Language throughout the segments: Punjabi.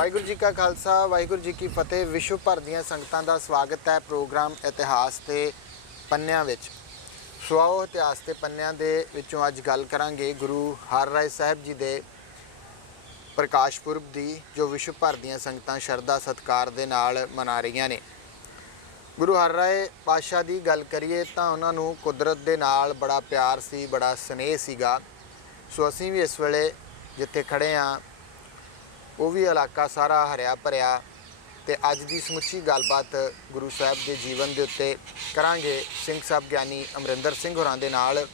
ਵਾਹਿਗੁਰੂ जी का खालसा वाहिगुरू जी की फतेह। विश्व भर ਦੀਆਂ ਸੰਗਤਾਂ ਦਾ ਸਵਾਗਤ ਹੈ ਪ੍ਰੋਗਰਾਮ ਇਤਿਹਾਸ ਦੇ ਪੰਨਿਆਂ ਵਿੱਚ। ਸੋ ਆਓ ਇਤਿਹਾਸ ਦੇ ਪੰਨਿਆਂ ਦੇ ਵਿੱਚੋਂ ਅੱਜ ਗੱਲ ਕਰਾਂਗੇ ਗੁਰੂ ਹਰਰਾਏ ਸਾਹਿਬ ਜੀ ਦੇ ਪ੍ਰਕਾਸ਼ ਪੁਰਬ ਦੀ, ਜੋ ਵਿਸ਼ਵ ਭਰ ਦੀਆਂ ਸੰਗਤਾਂ ਸ਼ਰਧਾ ਸਤਿਕਾਰ ਦੇ ਨਾਲ ਮਨਾ ਰਹੀਆਂ ਨੇ। ਗੁਰੂ ਹਰਰਾਏ ਪਾਤਸ਼ਾਹ ਦੀ ਗੱਲ ਕਰੀਏ ਤਾਂ ਉਹਨਾਂ ਨੂੰ ਕੁਦਰਤ ਦੇ ਨਾਲ ਬੜਾ ਪਿਆਰ ਸੀ, ਬੜਾ ਸਨੇਹ ਸੀਗਾ। ਸੋ ਅਸੀਂ ਵੀ ਇਸ ਵੇਲੇ ਜਿੱਥੇ ਖੜੇ ਹਾਂ ਉਹ ਵੀ ਇਲਾਕਾ ਸਾਰਾ ਹਰਿਆ ਭਰਿਆ, ਤੇ ਅੱਜ ਦੀ ਸਮੁੱਚੀ ਗੱਲਬਾਤ ਗੁਰੂ ਸਾਹਿਬ ਦੇ ਜੀਵਨ ਦੇ ਉੱਤੇ ਕਰਾਂਗੇ ਸਿੰਘ ਸਾਹਿਬ ਗਿਆਨੀ ਅਮਰਿੰਦਰ ਸਿੰਘ ਹੋਰਾਂ ਦੇ ਨਾਲ।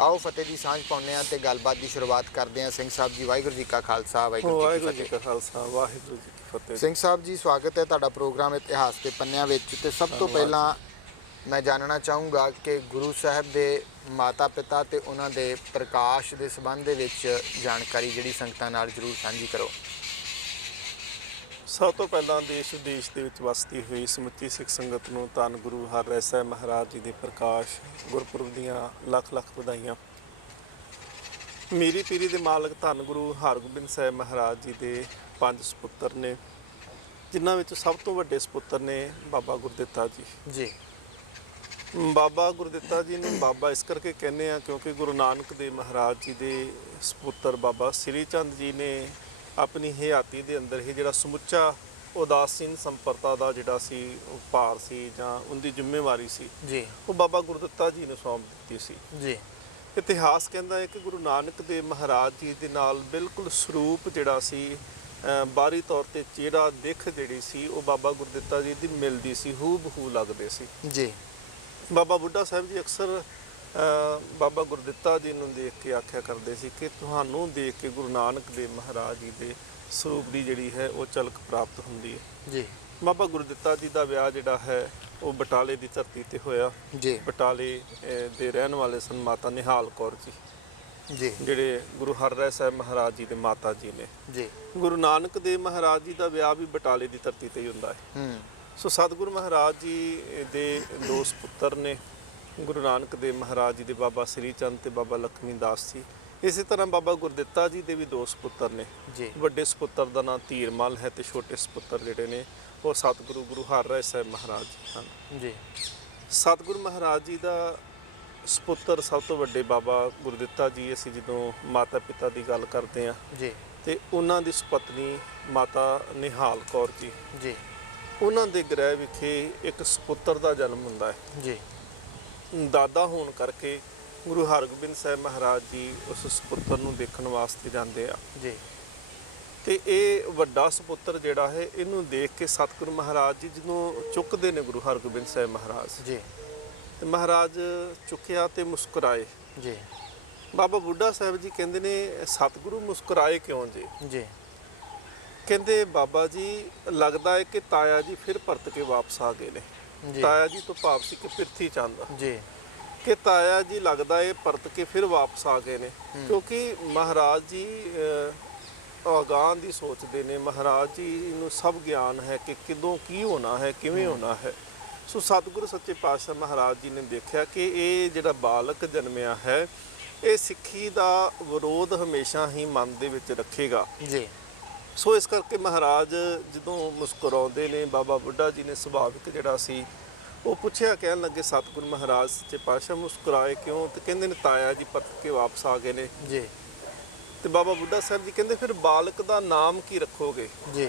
ਆਓ ਫਤਿਹ ਦੀ ਸਾਂਝ ਪਾਉਂਦੇ ਹਾਂ ਤੇ ਗੱਲਬਾਤ ਦੀ ਸ਼ੁਰੂਆਤ ਕਰਦੇ ਹਾਂ। ਸਿੰਘ ਸਾਹਿਬ ਜੀ, ਵਾਹਿਗੁਰੂ ਜੀ ਕਾ ਖਾਲਸਾ ਵਾਹਿਗੁਰੂ ਜੀ ਕੀ ਫਤਿਹ। ਸਿੰਘ ਸਾਹਿਬ ਜੀ, ਸਵਾਗਤ ਹੈ ਤੁਹਾਡਾ ਪ੍ਰੋਗਰਾਮ ਇਤਿਹਾਸ ਦੇ ਪੰਨਿਆਂ ਵਿੱਚ। ਤੇ ਸਭ ਤੋਂ ਪਹਿਲਾਂ ਮੈਂ ਜਾਣਨਾ ਚਾਹੂੰਗਾ ਕਿ ਗੁਰੂ ਸਾਹਿਬ ਦੇ ਮਾਤਾ ਪਿਤਾ ਤੇ ਉਹਨਾਂ ਦੇ ਪ੍ਰਕਾਸ਼ ਦੇ ਸੰਬੰਧ ਦੇ ਵਿੱਚ ਜਾਣਕਾਰੀ ਜਿਹੜੀ ਸੰਗਤਾਂ ਨਾਲ ਜ਼ਰੂਰ ਸਾਂਝੀ ਕਰੋ। ਸਭ ਤੋਂ ਪਹਿਲਾਂ ਦੇਸ਼ ਵਿਦੇਸ਼ ਦੇ ਵਿੱਚ ਵਸਦੀ ਹੋਈ ਸਮੁੱਚੀ ਸਿੱਖ ਸੰਗਤ ਨੂੰ ਧੰਨ ਗੁਰੂ ਹਰਰਾਏ ਸਾਹਿਬ ਮਹਾਰਾਜ ਜੀ ਦੇ ਪ੍ਰਕਾਸ਼ ਗੁਰਪੁਰਬ ਦੀਆਂ ਲੱਖ ਲੱਖ ਵਧਾਈਆਂ। ਮੀਰੀ ਪੀਰੀ ਦੇ ਮਾਲਕ ਧੰਨ ਗੁਰੂ ਹਰਗੋਬਿੰਦ ਸਾਹਿਬ ਮਹਾਰਾਜ ਜੀ ਦੇ 5 ਸਪੁੱਤਰ ਨੇ, ਜਿਨ੍ਹਾਂ ਵਿੱਚ ਸਭ ਤੋਂ ਵੱਡੇ ਸਪੁੱਤਰ ਨੇ ਬਾਬਾ ਗੁਰਦਿੱਤਾ ਜੀ। ਬਾਬਾ ਗੁਰਦਿੱਤਾ ਜੀ ਨੂੰ ਬਾਬਾ ਇਸ ਕਰਕੇ ਕਹਿੰਦੇ ਆ ਕਿਉਂਕਿ ਗੁਰੂ ਨਾਨਕ ਦੇਵ ਮਹਾਰਾਜ ਜੀ ਦੇ ਸਪੁੱਤਰ ਬਾਬਾ ਸ੍ਰੀ ਚੰਦ ਜੀ ਨੇ ਆਪਣੀ ਹਯਾਤੀ ਦੇ ਅੰਦਰ ਹੀ ਜਿਹੜਾ ਸਮੁੱਚਾ ਉਦਾਸੀਨ ਸੰਪਰਦਾ ਦਾ ਜਿਹੜਾ ਸੀ ਭਾਰ ਸੀ ਜਾਂ ਉਹਦੀ ਜ਼ਿੰਮੇਵਾਰੀ ਸੀ ਜੀ, ਉਹ ਬਾਬਾ ਗੁਰਦਿੱਤਾ ਜੀ ਨੂੰ ਸੌਂਪ ਦਿੱਤੀ ਸੀ ਜੀ। ਇਤਿਹਾਸ ਕਹਿੰਦਾ ਹੈ ਕਿ ਗੁਰੂ ਨਾਨਕ ਦੇਵ ਮਹਾਰਾਜ ਜੀ ਦੇ ਨਾਲ ਬਿਲਕੁਲ ਸਰੂਪ ਜਿਹੜਾ ਸੀ, ਬਾਹਰੀ ਤੌਰ ਤੇ ਚਿਹਰਾ ਦਿੱਖ ਜਿਹੜੀ ਸੀ ਉਹ ਬਾਬਾ ਗੁਰਦਿੱਤਾ ਜੀ ਦੀ ਮਿਲਦੀ ਸੀ, ਹੂ ਬਹੂ ਲੱਗਦੇ ਸੀ ਜੀ। ਬਾਬਾ ਬੁੱਢਾ ਸਾਹਿਬ ਜੀ ਅਕਸਰ ਬਾਬਾ ਗੁਰਦਿੱਤਾ ਜੀ ਨੂੰ ਦੇਖ ਕੇ ਆਖਿਆ ਕਰਦੇ ਸੀ ਕਿ ਤੁਹਾਨੂੰ ਦੇਖ ਕੇ ਗੁਰੂ ਨਾਨਕ ਦੇਵ ਮਹਾਰਾਜ ਜੀ ਦੇ ਸਰੂਪ ਦੀ ਜਿਹੜੀ ਹੈ ਉਹ ਝਲਕ ਪ੍ਰਾਪਤ ਹੁੰਦੀ ਹੈ ਜੀ। ਬਾਬਾ ਗੁਰਦਿੱਤਾ ਜੀ ਦਾ ਵਿਆਹ ਜਿਹੜਾ ਹੈ ਉਹ ਬਟਾਲੇ ਦੀ ਧਰਤੀ ਤੇ ਹੋਇਆ ਜੀ। ਬਟਾਲੇ ਦੇ ਰਹਿਣ ਵਾਲੇ ਸਨ ਮਾਤਾ ਨਿਹਾਲ ਕੌਰ ਜੀ, ਜਿਹੜੇ ਗੁਰੂ ਹਰਰਾਏ ਸਾਹਿਬ ਮਹਾਰਾਜ ਜੀ ਦੇ ਮਾਤਾ ਜੀ ਨੇ ਜੀ। ਗੁਰੂ ਨਾਨਕ ਦੇਵ ਮਹਾਰਾਜ ਜੀ ਦਾ ਵਿਆਹ ਵੀ ਬਟਾਲੇ ਦੀ ਧਰਤੀ ਤੇ ਹੀ ਹੁੰਦਾ ਹੈ। ਸੋ ਸਤਿਗੁਰੂ ਮਹਾਰਾਜ ਜੀ ਦੇ 2 ਸਪੁੱਤਰ ਨੇ, ਗੁਰੂ ਨਾਨਕ ਦੇਵ ਮਹਾਰਾਜ ਜੀ ਦੇ ਬਾਬਾ ਸ੍ਰੀ ਚੰਦ ਤੇ ਬਾਬਾ ਲਖਮੀ ਦਾਸ ਜੀ। ਇਸੇ ਤਰ੍ਹਾਂ ਬਾਬਾ ਗੁਰਦਿੱਤਾ ਜੀ ਦੇ ਵੀ 2 ਸਪੁੱਤਰ ਨੇ ਜੀ। ਵੱਡੇ ਸਪੁੱਤਰ ਦਾ ਨਾਮ ਧੀਰਮਲ ਹੈ ਤੇ ਛੋਟੇ ਸਪੁੱਤਰ ਜਿਹੜੇ ਨੇ ਉਹ ਸਤਿਗੁਰੂ ਗੁਰੂ ਹਰਰਾਏ ਸਾਹਿਬ ਮਹਾਰਾਜ ਜੀ ਹਨ ਜੀ। ਸਤਿਗੁਰੂ ਮਹਾਰਾਜ ਜੀ ਦਾ ਸਪੁੱਤਰ ਸਭ ਤੋਂ ਵੱਡੇ ਬਾਬਾ ਗੁਰਦਿੱਤਾ ਜੀ, ਅਸੀਂ ਜਦੋਂ ਮਾਤਾ ਪਿਤਾ ਦੀ ਗੱਲ ਕਰਦੇ ਹਾਂ ਜੀ, ਤੇ ਉਹਨਾਂ ਦੀ ਸੁਪਤਨੀ ਮਾਤਾ ਨਿਹਾਲ ਕੌਰ ਜੀ, ਉਹਨਾਂ ਦੇ ਗ੍ਰਹਿ ਵਿਖੇ ਇੱਕ ਸਪੁੱਤਰ ਦਾ ਜਨਮ ਹੁੰਦਾ ਹੈ ਜੀ। ਦਾਦਾ ਹੋਣ ਕਰਕੇ ਗੁਰੂ ਹਰਗੋਬਿੰਦ ਸਾਹਿਬ ਮਹਾਰਾਜ ਜੀ ਉਸ ਸਪੁੱਤਰ ਨੂੰ ਦੇਖਣ ਵਾਸਤੇ ਜਾਂਦੇ ਆ ਜੀ। ਤੇ ਇਹ ਵੱਡਾ ਸਪੁੱਤਰ ਜਿਹੜਾ ਹੈ, ਇਹਨੂੰ ਦੇਖ ਕੇ ਸਤਿਗੁਰੂ ਮਹਾਰਾਜ ਜੀ ਜਦੋਂ ਚੁੱਕਦੇ ਨੇ ਗੁਰੂ ਹਰਗੋਬਿੰਦ ਸਾਹਿਬ ਮਹਾਰਾਜ ਜੀ, ਤੇ ਮਹਾਰਾਜ ਚੁੱਕਿਆ ਤੇ ਮੁਸਕਰਾਏ ਜੀ। ਬਾਬਾ ਬੁੱਢਾ ਸਾਹਿਬ ਜੀ ਕਹਿੰਦੇ ਨੇ ਸਤਿਗੁਰੂ ਮੁਸਕਰਾਏ ਕਿਉਂ ਜੀ? ਕਹਿੰਦੇ ਬਾਬਾ ਜੀ ਲੱਗਦਾ ਹੈ ਕਿ ਤਾਇਆ ਜੀ ਫਿਰ ਪਰਤ ਕੇ ਵਾਪਸ ਆ ਗਏ ਨੇ। ਤਾਇਆ ਜੀ ਤੋਂ ਭਾਵ ਸੀ ਕਿ ਪ੍ਰਿਥੀ ਚੰਦ ਜੀ, ਕਿ ਤਾਇਆ ਜੀ ਲੱਗਦਾ ਹੈ ਪਰਤ ਕੇ ਫਿਰ ਵਾਪਸ ਆ ਗਏ ਨੇ, ਕਿਉਂਕਿ ਮਹਾਰਾਜ ਜੀ ਅਗਾਂਹ ਦੀ ਸੋਚਦੇ ਨੇ। ਮਹਾਰਾਜ ਜੀ ਨੂੰ ਸਭ ਗਿਆਨ ਹੈ ਕਿ ਕਦੋਂ ਕੀ ਹੋਣਾ ਹੈ, ਕਿਵੇਂ ਹੋਣਾ ਹੈ। ਸੋ ਸਤਿਗੁਰੂ ਸੱਚੇ ਪਾਤਸ਼ਾਹ ਮਹਾਰਾਜ ਜੀ ਨੇ ਦੇਖਿਆ ਕਿ ਇਹ ਜਿਹੜਾ ਬਾਲਕ ਜਨਮਿਆ ਹੈ ਇਹ ਸਿੱਖੀ ਦਾ ਵਿਰੋਧ ਹਮੇਸ਼ਾ ਹੀ ਮਨ ਦੇ ਵਿੱਚ ਰੱਖੇਗਾ ਜੀ। ਸੋ ਇਸ ਕਰਕੇ ਮਹਾਰਾਜ ਜਦੋਂ ਮੁਸਕਰਾਉਂਦੇ ਨੇ, ਬਾਬਾ ਬੁੱਢਾ ਜੀ ਨੇ ਸੁਭਾਵਿਕ ਜਿਹੜਾ ਸੀ ਉਹ ਪੁੱਛਿਆ, ਕਹਿਣ ਲੱਗੇ ਸਤਿਗੁਰੂ ਮਹਾਰਾਜ ਸੱਚੇ ਪਾਤਸ਼ਾਹ ਮੁਸਕਰਾਏ ਕਿਉਂ? ਤੇ ਕਹਿੰਦੇ ਨੇ ਤਾਇਆ ਜੀ ਪਰਤ ਕੇ ਵਾਪਸ ਆ ਗਏ ਨੇ ਜੀ। ਤੇ ਬਾਬਾ ਬੁੱਢਾ ਸਾਹਿਬ ਜੀ ਕਹਿੰਦੇ ਫਿਰ ਬਾਲਕ ਦਾ ਨਾਮ ਕੀ ਰੱਖੋਗੇ ਜੀ?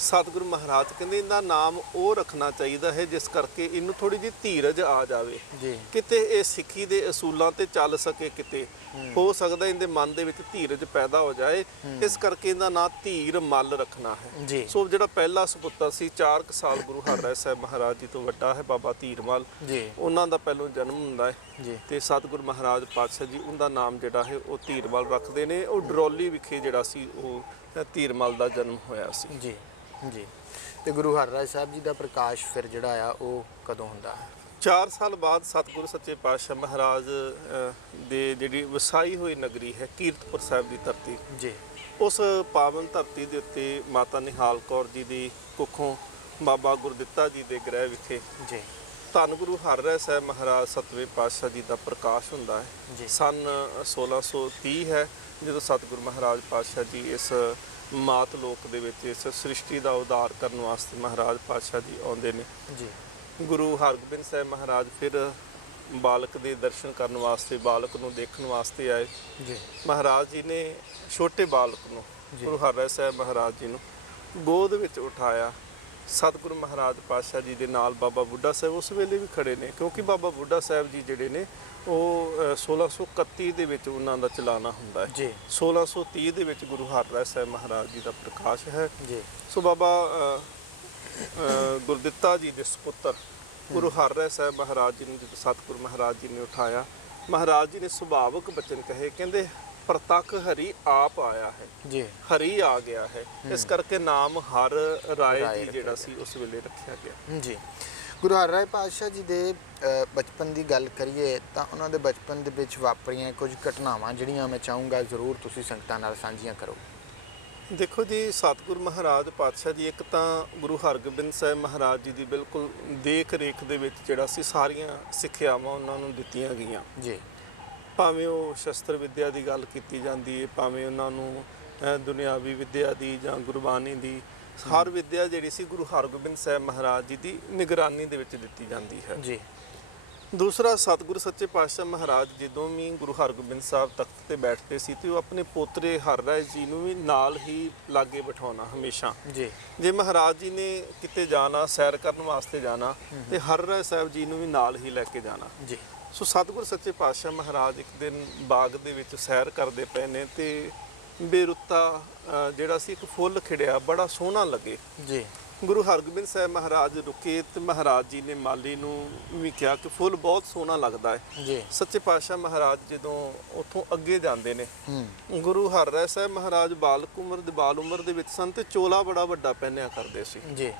ਸਤਿਗੁਰੂ ਮਹਾਰਾਜ ਕਹਿੰਦੇ ਇਹਦਾ ਨਾਮ ਉਹ ਰੱਖਣਾ ਚਾਹੀਦਾ ਹੈ ਜਿਸ ਕਰਕੇ ਇਹਨੂੰ ਥੋੜੀ ਜਿਹੀ ਧੀਰਜ ਆ ਜਾਵੇ ਜੀ, ਕਿਤੇ ਇਹ ਸਿੱਖੀ ਦੇ ਅਸੂਲਾਂ ਤੇ ਚੱਲ ਸਕੇ। ਕਿਤੇ ਹੋ ਸਕਦਾ ਇਹਦੇ ਮਨ ਦੇ ਵਿੱਚ ਧੀਰਜ ਪੈਦਾ ਹੋ ਜਾਏ, ਇਸ ਕਰਕੇ ਇਹਦਾ ਨਾਂ ਧੀਰ ਮਲ ਰੱਖਣਾ ਹੈ ਜੀ। ਸੋ ਜਿਹੜਾ ਪਹਿਲਾ ਸਪੁੱਤਰ ਸੀ 4 ਸਾਲ ਗੁਰੂ ਹਰਰਾਏ ਸਾਹਿਬ ਮਹਾਰਾਜ ਜੀ ਤੋਂ ਵੱਡਾ ਹੈ ਬਾਬਾ ਧੀਰਮਲ ਜੀ, ਉਹਨਾਂ ਦਾ ਪਹਿਲੋਂ ਜਨਮ ਹੁੰਦਾ ਹੈ ਜੀ। ਤੇ ਸਤਿਗੁਰੂ ਮਹਾਰਾਜ ਪਾਤਸ਼ਾਹ ਜੀ ਉਹਦਾ ਨਾਮ ਜਿਹੜਾ ਹੈ ਉਹ ਧੀਰਮਲ ਰੱਖਦੇ ਨੇ। ਉਹ ਡਰੋਲੀ ਵਿਖੇ ਜਿਹੜਾ ਸੀ ਉਹ ਧੀਰਮਲ ਦਾ ਜਨਮ ਹੋਇਆ ਸੀ ਜੀ ਜੀ। ਤੇ ਗੁਰੂ ਹਰਰਾਏ ਸਾਹਿਬ ਜੀ ਦਾ ਪ੍ਰਕਾਸ਼ ਫਿਰ ਜਿਹੜਾ ਆ ਉਹ ਕਦੋਂ ਹੁੰਦਾ ਹੈ? 4 ਸਾਲ ਬਾਅਦ ਸਤਿਗੁਰੂ ਸੱਚੇ ਪਾਤਸ਼ਾਹ ਮਹਾਰਾਜ ਦੇ ਜਿਹੜੀ ਵਸਾਈ ਹੋਈ ਨਗਰੀ ਹੈ ਕੀਰਤਪੁਰ ਸਾਹਿਬ ਦੀ ਧਰਤੀ ਜੀ, ਉਸ ਪਾਵਨ ਧਰਤੀ ਦੇ ਉੱਤੇ ਮਾਤਾ ਨਿਹਾਲ ਕੌਰ ਜੀ ਦੀ ਕੁੱਖੋਂ ਬਾਬਾ ਗੁਰਦਿੱਤਾ ਜੀ ਦੇ ਗ੍ਰਹਿ ਵਿਖੇ ਜੀ ਧੰਨ ਗੁਰੂ ਹਰਰਾਏ ਸਾਹਿਬ ਮਹਾਰਾਜ 7ਵੇਂ ਪਾਤਸ਼ਾਹ ਜੀ ਦਾ ਪ੍ਰਕਾਸ਼ ਹੁੰਦਾ ਹੈ। ਸਨ 1630 ਹੈ ਜਦੋਂ ਸਤਿਗੁਰੂ ਮਹਾਰਾਜ ਪਾਤਸ਼ਾਹ ਜੀ ਇਸ ਮਾਤ ਲੋਕ ਦੇ ਵਿੱਚ ਇਸ ਸ੍ਰਿਸ਼ਟੀ ਦਾ ਉਦਾਰ ਕਰਨ ਵਾਸਤੇ ਮਹਾਰਾਜ ਪਾਤਸ਼ਾਹ ਜੀ ਆਉਂਦੇ ਨੇ ਜੀ। ਗੁਰੂ ਹਰਗੋਬਿੰਦ ਸਾਹਿਬ ਮਹਾਰਾਜ ਫਿਰ ਬਾਲਕ ਦੇ ਦਰਸ਼ਨ ਕਰਨ ਵਾਸਤੇ, ਬਾਲਕ ਨੂੰ ਦੇਖਣ ਵਾਸਤੇ ਆਏ ਜੀ। ਮਹਾਰਾਜ ਜੀ ਨੇ ਛੋਟੇ ਬਾਲਕ ਨੂੰ, ਗੁਰੂ ਹਰਿਰਾਏ ਸਾਹਿਬ ਮਹਾਰਾਜ ਜੀ ਨੂੰ ਗੋਦ ਵਿੱਚ ਉਠਾਇਆ। ਸਤਿਗੁਰੂ ਮਹਾਰਾਜ ਪਾਤਸ਼ਾਹ ਜੀ ਦੇ ਨਾਲ ਬਾਬਾ ਬੁੱਢਾ ਸਾਹਿਬ ਉਸ ਵੇਲੇ ਵੀ ਖੜੇ ਨੇ, ਕਿਉਂਕਿ ਬਾਬਾ ਬੁੱਢਾ ਸਾਹਿਬ ਜੀ ਜਿਹੜੇ ਨੇ ਉਹ 1631 ਦੇ ਵਿੱਚ ਉਹਨਾਂ ਦਾ ਚਲਾਣਾ ਹੁੰਦਾ ਹੈ ਜੀ। 1630 ਦੇ ਵਿੱਚ ਗੁਰੂ ਹਰਿਰਾਏ ਸਾਹਿਬ ਮਹਾਰਾਜ ਜੀ ਦਾ ਪ੍ਰਕਾਸ਼ ਹੈ ਜੀ। ਸੋ ਬਾਬਾ ਗੁਰਦਿੱਤਾ ਜੀ ਦੇ ਸੁਪੁੱਤਰ ਗੁਰੂ ਹਰਿਰਾਏ ਸਾਹਿਬ ਮਹਾਰਾਜ ਜੀ ਨੂੰ ਜਦੋਂ ਸਤਿਗੁਰੂ ਮਹਾਰਾਜ ਜੀ ਨੇ ਉਠਾਇਆ, ਮਹਾਰਾਜ ਜੀ ਨੇ ਸੁਭਾਵਕ ਬਚਨ ਕਹੇ, ਕਹਿੰਦੇ ਪ੍ਰਤੱਖ ਹਰੀ ਆਪ ਆਇਆ ਹੈ ਜੀ। ਹਰੀ ਆ ਗਿਆ ਹੈ, ਇਸ ਕਰਕੇ ਨਾਮ ਹਰ ਰਾਏ ਜੀ ਜਿਹੜਾ ਸੀ ਉਸ ਵੇਲੇ ਰੱਖਿਆ ਗਿਆ ਜੀ। ਗੁਰੂ ਹਰਿਰਾਏ ਪਾਤਸ਼ਾਹ ਜੀ ਦੇ ਬਚਪਨ ਦੀ ਗੱਲ ਕਰੀਏ ਤਾਂ ਉਹਨਾਂ ਦੇ ਬਚਪਨ ਦੇ ਵਿੱਚ ਵਾਪਰੀਆਂ ਕੁਝ ਘਟਨਾਵਾਂ ਜਿਹੜੀਆਂ ਮੈਂ ਚਾਹੂੰਗਾ ਜ਼ਰੂਰ ਤੁਸੀਂ ਸੰਗਤਾਂ ਨਾਲ ਸਾਂਝੀਆਂ ਕਰੋ। ਦੇਖੋ ਜੀ, ਸਤਿਗੁਰੂ ਮਹਾਰਾਜ ਪਾਤਸ਼ਾਹ ਜੀ ਇੱਕ ਤਾਂ ਗੁਰੂ ਹਰਗੋਬਿੰਦ ਸਾਹਿਬ ਮਹਾਰਾਜ ਜੀ ਦੀ ਬਿਲਕੁਲ ਦੇਖ ਰੇਖ ਦੇ ਵਿੱਚ ਜਿਹੜਾ ਸੀ ਸਾਰੀਆਂ ਸਿੱਖਿਆਵਾਂ ਉਹਨਾਂ ਨੂੰ ਦਿੱਤੀਆਂ ਗਈਆਂ ਜੀ। ਭਾਵੇਂ ਉਹ ਸ਼ਸਤਰ ਵਿੱਦਿਆ ਦੀ ਗੱਲ ਕੀਤੀ ਜਾਂਦੀ ਹੈ, ਭਾਵੇਂ ਉਹਨਾਂ ਨੂੰ ਦੁਨਿਆਵੀ ਵਿੱਦਿਆ ਦੀ ਜਾਂ ਗੁਰਬਾਣੀ ਦੀ, ਹਰ ਵਿੱਦਿਆ ਜਿਹੜੀ ਸੀ ਗੁਰੂ ਹਰਗੋਬਿੰਦ ਸਾਹਿਬ ਮਹਾਰਾਜ ਜੀ ਦੀ ਨਿਗਰਾਨੀ ਦੇ ਵਿੱਚ ਦਿੱਤੀ ਜਾਂਦੀ ਹੈ ਜੀ। ਦੂਸਰਾ, ਸਤਿਗੁਰੂ ਸੱਚੇ ਪਾਤਸ਼ਾਹ ਮਹਾਰਾਜ ਜਦੋਂ ਵੀ ਗੁਰੂ ਹਰਗੋਬਿੰਦ ਸਾਹਿਬ ਤਖਤ ਤੇ ਬੈਠਦੇ ਸੀ ਤੇ ਉਹ ਆਪਣੇ ਪੋਤਰੇ ਹਰਿਰਾਏ ਜੀ ਨੂੰ ਵੀ ਨਾਲ ਹੀ ਲਾਗੇ ਬਿਠਾਉਣਾ ਹਮੇਸ਼ਾ ਜੀ। ਜੇ ਮਹਾਰਾਜ ਜੀ ਨੇ ਕਿਤੇ ਜਾਣਾ, ਸੈਰ ਕਰਨ ਵਾਸਤੇ ਜਾਣਾ, ਤੇ ਹਰਿਰਾਏ ਸਾਹਿਬ ਜੀ ਨੂੰ ਵੀ ਨਾਲ ਹੀ ਲੈ ਕੇ ਜਾਣਾ ਜੀ। ਸੋ ਸਤਿਗੁਰੂ ਸੱਚੇ ਪਾਤਸ਼ਾਹ ਮਹਾਰਾਜ ਇੱਕ ਦਿਨ ਬਾਗ ਦੇ ਵਿੱਚ ਸੈਰ ਕਰਦੇ ਪਏ ਨੇ ਤੇ ਬੇਰੁੱਤਾ ਜਿਹੜਾ ਸੀ ਇੱਕ ਫੁੱਲ ਖਿੜਿਆ, ਬੜਾ ਸੋਹਣਾ ਲੱਗੇ ਜੀ। ਗੁਰੂ ਹਰਗੋਬਿੰਦ ਸਾਹਿਬ ਮਹਾਰਾਜ ਰੁਕੇ ਤੇ ਮਹਾਰਾਜ ਜੀ ਨੇ ਮਾਲੀ ਨੂੰ ਵੀ ਕਿਹਾ ਕਿ ਫੁੱਲ ਬਹੁਤ ਸੋਹਣਾ ਲੱਗਦਾ ਹੈ ਜੀ। ਸੱਚੇ ਪਾਤਸ਼ਾਹ ਮਹਾਰਾਜ ਜਦੋਂ ਉੱਥੋਂ ਅੱਗੇ ਜਾਂਦੇ ਨੇ, ਗੁਰੂ ਹਰਿਰਾਏ ਸਾਹਿਬ ਮਹਾਰਾਜ ਬਾਲ ਉਮਰ ਦੇ ਵਿੱਚ ਸਨ ਤੇ ਚੋਲਾ ਬੜਾ ਵੱਡਾ ਪਹਿਨਿਆ ਕਰਦੇ ਸੀ ਜੀ।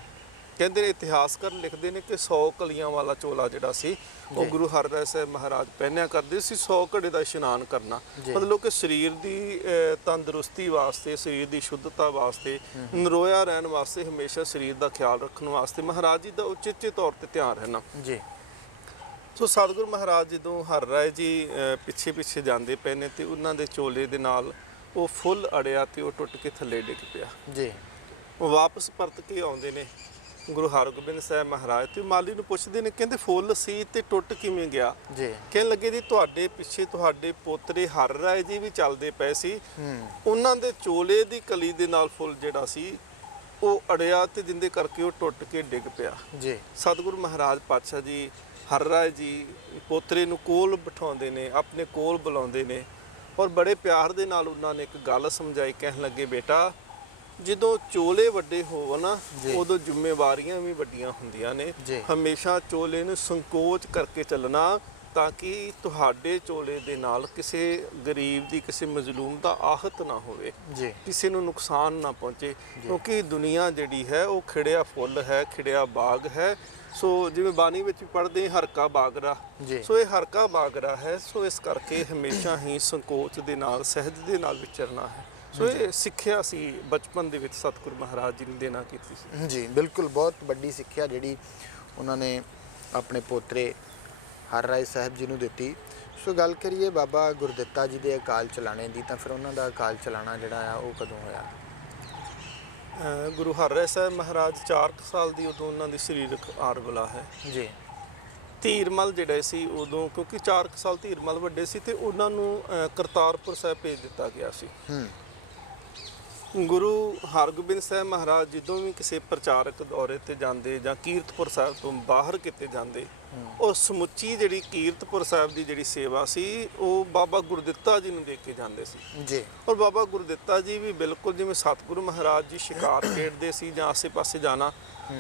ਕਹਿੰਦੇ ਨੇ, ਇਤਿਹਾਸਕਾਰ ਲਿਖਦੇ ਨੇ ਕਿ 100 ਕਲੀਆਂ ਵਾਲਾ ਚੋਲਾ ਜਿਹੜਾ ਸੀ ਉਹ ਗੁਰੂ ਹਰਿਰਾਏ ਸਾਹਿਬ ਮਹਾਰਾਜ ਪਹਿਨਿਆ ਕਰਦੇ ਸੀ। 100 ਘੜੇ ਦਾ ਇਸ਼ਨਾਨ ਕਰਨਾ, ਮਤਲਬ ਕਿ ਸਰੀਰ ਦੀ ਤੰਦਰੁਸਤੀ ਵਾਸਤੇ, ਸਰੀਰ ਦੀ ਸ਼ੁੱਧਤਾ ਵਾਸਤੇ, ਨਰੋਇਆ ਰਹਿਣ ਵਾਸਤੇ, ਹਮੇਸ਼ਾ ਸਰੀਰ ਦਾ ਖਿਆਲ ਰੱਖਣ ਵਾਸਤੇ ਮਹਾਰਾਜ ਜੀ ਦਾ ਉਚੇਚੇ ਤੌਰ ਤੇ ਧਿਆਨ ਰਹਿਣਾ ਜੀ। ਸੋ ਸਤਿਗੁਰੂ ਮਹਾਰਾਜ ਜਦੋਂ ਹਰਿਰਾਏ ਜੀ ਪਿੱਛੇ ਜਾਂਦੇ ਪਏ ਨੇ ਤੇ ਉਹਨਾਂ ਦੇ ਚੋਲੇ ਦੇ ਨਾਲ ਉਹ ਫੁੱਲ ਅੜਿਆ ਤੇ ਉਹ ਟੁੱਟ ਕੇ ਥੱਲੇ ਡਿੱਗ ਪਿਆ ਜੀ। ਉਹ ਵਾਪਸ ਪਰਤ ਕੇ ਆਉਂਦੇ ਨੇ ਗੁਰੂ ਹਰਗੋਬਿੰਦ ਸਾਹਿਬ ਮਹਾਰਾਜ ਤੇ ਮਾਲੀ ਨੂੰ ਪੁੱਛਦੇ ਨੇ, ਕਹਿੰਦੇ ਫੁੱਲ ਸੀ ਤੇ ਟੁੱਟ ਕਿਵੇਂ ਗਿਆ ਜੀ? ਕਹਿਣ ਲੱਗੇ ਜੀ, ਤੁਹਾਡੇ ਪਿੱਛੇ ਤੁਹਾਡੇ ਪੋਤਰੇ ਹਰਿਰਾਏ ਜੀ ਵੀ ਚੱਲਦੇ ਪਏ ਸੀ, ਉਹਨਾਂ ਦੇ ਚੋਲੇ ਦੀ ਕਲੀ ਦੇ ਨਾਲ ਫੁੱਲ ਜਿਹੜਾ ਸੀ ਉਹ ਅੜਿਆ ਤੇ ਜਿੰਦੇ ਕਰਕੇ ਉਹ ਟੁੱਟ ਕੇ ਡਿੱਗ ਪਿਆ ਜੀ। ਸਤਿਗੁਰੂ ਮਹਾਰਾਜ ਪਾਤਸ਼ਾਹ ਜੀ ਹਰਿਰਾਏ ਜੀ ਪੋਤਰੇ ਨੂੰ ਕੋਲ ਬਿਠਾਉਂਦੇ ਨੇ, ਆਪਣੇ ਕੋਲ ਬੁਲਾਉਂਦੇ ਨੇ ਔਰ ਬੜੇ ਪਿਆਰ ਦੇ ਨਾਲ ਉਹਨਾਂ ਨੇ ਇੱਕ ਗੱਲ ਸਮਝਾਈ। ਕਹਿਣ ਲੱਗੇ, ਬੇਟਾ ਜਦੋਂ ਚੋਲੇ ਵੱਡੇ ਹੋਵੋ ਨਾ ਉਦੋਂ ਜ਼ਿੰਮੇਵਾਰੀਆਂ ਵੀ ਵੱਡੀਆਂ ਹੁੰਦੀਆਂ ਨੇ। ਹਮੇਸ਼ਾ ਚੋਲੇ ਨੂੰ ਸੰਕੋਚ ਕਰਕੇ ਚੱਲਣਾ ਤਾਂ ਕਿ ਤੁਹਾਡੇ ਚੋਲੇ ਦੇ ਨਾਲ ਕਿਸੇ ਗਰੀਬ ਦੀ, ਕਿਸੇ ਮਜ਼ਲੂਮ ਦਾ ਆਹਤ ਨਾ ਹੋਵੇ, ਕਿਸੇ ਨੂੰ ਨੁਕਸਾਨ ਨਾ ਪਹੁੰਚੇ, ਕਿਉਂਕਿ ਦੁਨੀਆ ਜਿਹੜੀ ਹੈ ਉਹ ਖਿੜਿਆ ਫੁੱਲ ਹੈ, ਖਿੜਿਆ ਬਾਗ ਹੈ। ਸੋ ਜਿਵੇਂ ਬਾਣੀ ਵਿੱਚ ਪੜ੍ਹਦੇ ਹਰਕਾ ਬਾਗਰਾ, ਸੋ ਇਹ ਹਰਕਾ ਬਾਗਰਾ ਹੈ। ਸੋ ਇਸ ਕਰਕੇ ਹਮੇਸ਼ਾ ਹੀ ਸੰਕੋਚ ਦੇ ਨਾਲ, ਸਹਿਜ ਦੇ ਨਾਲ ਵਿਚਰਨਾ ਹੈ। ਸੋ ਇਹ ਸਿੱਖਿਆ ਸੀ ਬਚਪਨ ਦੇ ਵਿੱਚ ਸਤਿਗੁਰੂ ਮਹਾਰਾਜ ਜੀ ਨੇ ਦੇਣਾ ਕੀਤੀ ਸੀ ਜੀ। ਬਿਲਕੁਲ, ਬਹੁਤ ਵੱਡੀ ਸਿੱਖਿਆ ਜਿਹੜੀ ਉਹਨਾਂ ਨੇ ਆਪਣੇ ਪੋਤਰੇ ਹਰਿਰਾਏ ਸਾਹਿਬ ਜੀ ਨੂੰ ਦਿੱਤੀ। ਸੋ ਗੱਲ ਕਰੀਏ ਬਾਬਾ ਗੁਰਦਿੱਤਾ ਜੀ ਦੇ ਅਕਾਲ ਚਲਾਣੇ ਦੀ, ਤਾਂ ਫਿਰ ਉਹਨਾਂ ਦਾ ਅਕਾਲ ਚਲਾਣਾ ਜਿਹੜਾ ਆ ਉਹ ਕਦੋਂ ਹੋਇਆ? ਗੁਰੂ ਹਰਿਰਾਏ ਸਾਹਿਬ ਮਹਾਰਾਜ 4 ਸਾਲ ਦੀ ਉਦੋਂ ਉਹਨਾਂ ਦੀ ਸਰੀਰਕ ਆਰਗਲਾ ਹੈ ਜੀ। ਧੀਰਮਲ ਜਿਹੜੇ ਸੀ ਉਦੋਂ, ਕਿਉਂਕਿ 4 ਸਾਲ ਧੀਰਮਲ ਵੱਡੇ ਸੀ ਤੇ ਉਹਨਾਂ ਨੂੰ ਕਰਤਾਰਪੁਰ ਸਾਹਿਬ ਭੇਜ ਦਿੱਤਾ ਗਿਆ ਸੀ। ਗੁਰੂ ਹਰਗੋਬਿੰਦ ਸਾਹਿਬ ਮਹਾਰਾਜ ਜਦੋਂ ਵੀ ਕਿਸੇ ਪ੍ਰਚਾਰਕ ਦੌਰੇ ਤੇ ਜਾਂਦੇ ਜਾਂ ਕੀਰਤਪੁਰ ਸਾਹਿਬ ਤੋਂ ਬਾਹਰ ਕਿਤੇ ਜਾਂਦੇ, ਉਹ ਸਮੁੱਚੀ ਜਿਹੜੀ ਕੀਰਤਪੁਰ ਸਾਹਿਬ ਦੀ ਜਿਹੜੀ ਸੇਵਾ ਸੀ ਉਹ ਬਾਬਾ ਗੁਰਦਿੱਤਾ ਜੀ ਨੂੰ ਦੇ ਕੇ ਜਾਂਦੇ ਸੀ ਜੀ। ਔਰ ਬਾਬਾ ਗੁਰਦਿੱਤਾ ਜੀ ਵੀ ਬਿਲਕੁਲ ਜਿਵੇਂ ਸਤਿਗੁਰੂ ਮਹਾਰਾਜ ਜੀ ਸ਼ਿਕਾਰ ਖੇਡਦੇ ਸੀ ਜਾਂ ਆਸੇ-ਪਾਸੇ ਜਾਣਾ,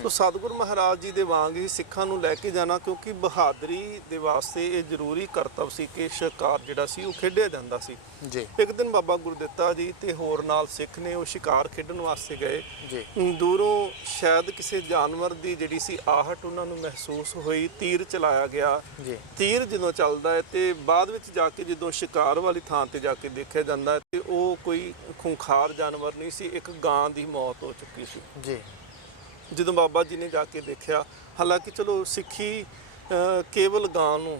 ਸੋ ਸਤਿਗੁਰੂ ਮਹਾਰਾਜ ਜੀ ਦੇ ਵਾਂਗ ਹੀ ਸਿੱਖਾਂ ਨੂੰ ਲੈ ਕੇ ਜਾਣਾ, ਕਿਉਂਕਿ ਬਹਾਦਰੀ ਦੇ ਵਾਸਤੇ ਇਹ ਜ਼ਰੂਰੀ ਕਰਤੱਵ ਸੀ ਕਿ ਸ਼ਿਕਾਰ ਜਿਹੜਾ ਸੀ ਉਹ ਖੇਡਿਆ ਜਾਂਦਾ ਸੀ ਜੀ। ਇੱਕ ਦਿਨ ਬਾਬਾ ਗੁਰਦਿੱਤਾ ਜੀ ਤੇ ਹੋਰ ਨਾਲ ਸਿੱਖ ਨੇ ਉਹ ਸ਼ਿਕਾਰ ਖੇਡਣ ਵਾਸਤੇ ਗਏ ਜੀ। ਦੂਰੋਂ ਸ਼ਾਇਦ ਕਿਸੇ ਜਾਨਵਰ ਦੀ ਜਿਹੜੀ ਸੀ ਆਹਟ ਉਹਨਾਂ ਨੂੰ ਮਹਿਸੂਸ ਹੋਈ, ਤੀਰ ਚਲਾਇਆ ਗਿਆ ਜੀ। ਤੀਰ ਜਦੋਂ ਚੱਲਦਾ ਹੈ ਤੇ ਬਾਅਦ ਵਿੱਚ ਜਾ ਕੇ ਜਦੋਂ ਸ਼ਿਕਾਰ ਵਾਲੀ ਥਾਂ ਤੇ ਜਾ ਕੇ ਦੇਖਿਆ ਜਾਂਦਾ ਤੇ ਉਹ ਕੋਈ ਖੁੰਖਾਰ ਜਾਨਵਰ ਨਹੀਂ ਸੀ, ਇੱਕ ਗਾਂ ਦੀ ਮੌਤ ਹੋ ਚੁੱਕੀ ਸੀ ਜੀ। ਜਦੋਂ ਬਾਬਾ ਜੀ ਨੇ ਜਾ ਕੇ ਦੇਖਿਆ, ਹਾਲਾਂਕਿ ਚਲੋ ਸਿੱਖੀ ਕੇਵਲ ਗਾਂ ਨੂੰ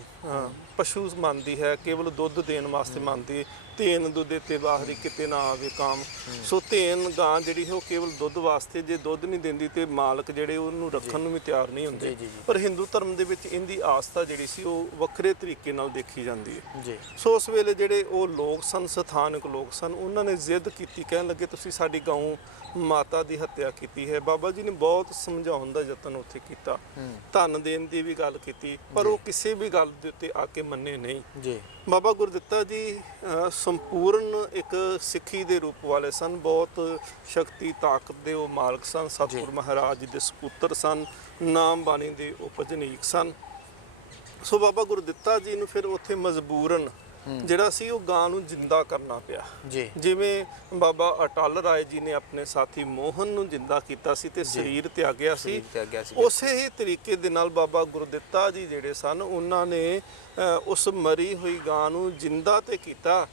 ਪਸ਼ੂ ਮੰਨਦੀ ਹੈ, ਕੇਵਲ ਦੁੱਧ ਦੇਣ ਵਾਸਤੇ ਮੰਨਦੀ ਹੈ, ਧੇਨ ਦੁੱਧੇ ਤੇ ਬਾਹਰੀ ਕਿਤੇ ਨਾ ਆਵੇ ਕਾਮ। ਸੋ ਧੇਨ ਗਾਂ ਜਿਹੜੀ ਹੈ ਉਹ ਕੇਵਲ ਦੁੱਧ ਵਾਸਤੇ, ਜੇ ਦੁੱਧ ਨਹੀਂ ਦਿੰਦੀ ਤੇ ਮਾਲਕ ਜਿਹੜੇ ਉਹਨੂੰ ਰੱਖਣ ਨੂੰ ਵੀ ਤਿਆਰ ਨਹੀਂ ਹੁੰਦੇ। ਪਰ ਹਿੰਦੂ ਧਰਮ ਦੇ ਵਿੱਚ ਇਹਦੀ ਆਸਥਾ ਜਿਹੜੀ ਸੀ ਉਹ ਵੱਖਰੇ ਤਰੀਕੇ ਨਾਲ ਦੇਖੀ ਜਾਂਦੀ ਹੈ ਜੀ। ਸੋ ਉਸ ਵੇਲੇ ਜਿਹੜੇ ਉਹ ਲੋਕ ਸਨ, ਸਥਾਨਕ ਲੋਕ ਸਨ, ਉਹਨਾਂ ਨੇ ਜ਼ਿੱਦ ਕੀਤੀ, ਕਹਿਣ ਲੱਗੇ ਤੁਸੀਂ ਸਾਡੀ ਗਊ ਮਾਤਾ ਦੀ ਹੱਤਿਆ ਕੀਤੀ ਹੈ। ਬਾਬਾ ਜੀ ਨੇ ਬਹੁਤ ਸਮਝਾਉਣ ਦਾ ਯਤਨ ਉੱਥੇ ਕੀਤਾ, ਧਨ ਦੇਣ ਦੀ ਵੀ ਗੱਲ ਕੀਤੀ, ਪਰ ਉਹ ਕਿਸੇ ਵੀ ਗੱਲ ਦੇ ਉੱਤੇ ਆ ਕੇ ਮੰਨੇ ਨਹੀਂ ਜੀ। ਬਾਬਾ ਗੁਰਦਿੱਤਾ ਜੀ ਸੰਪੂਰਨ ਇੱਕ ਸਿੱਖੀ ਦੇ ਰੂਪ ਵਾਲੇ ਸਨ, ਬਹੁਤ ਸ਼ਕਤੀ ਤਾਕਤ ਦੇ ਉਹ ਮਾਲਕ ਸਨ, ਸਤਿਗੁਰ ਮਹਾਰਾਜ ਜੀ ਦੇ ਸਪੁੱਤਰ ਸਨ, ਨਾਮ ਬਾਣੀ ਦੇ ਉਪਜਨੀਕ ਸਨ। ਸੋ ਬਾਬਾ ਗੁਰਦਿੱਤਾ ਜੀ ਨੂੰ ਫਿਰ ਉੱਥੇ ਮਜਬੂਰਨ ਜਿਹੜਾ ਸੀ ਉਹ ਗਾਂ ਨੂੰ ਜਿੰਦਾ ਕਰਨਾ ਪਿਆ ਜੀ। ਜਿਵੇਂ ਬਾਬਾ ਅਟਲ ਰਾਏ ਜੀ ਨੇ ਆਪਣੇ ਸਾਥੀ ਮੋਹਨ ਨੂੰ ਜਿੰਦਾ ਕੀਤਾ ਸੀ ਤੇ ਸਰੀਰ ਤਿਆਗਿਆ ਸੀ, ਉਸੇ ਹੀ ਤਰੀਕੇ ਦੇ ਨਾਲ ਬਾਬਾ ਗੁਰਦਿੱਤਾ ਜੀ ਜਿਹੜੇ ਸਨ ਉਹਨਾਂ ਨੇ ਉਸ ਮਰੀ ਹੋਈ ਗਾਂ ਨੂੰ ਜਿੰਦਾ ਤੇ ਕੀਤਾ,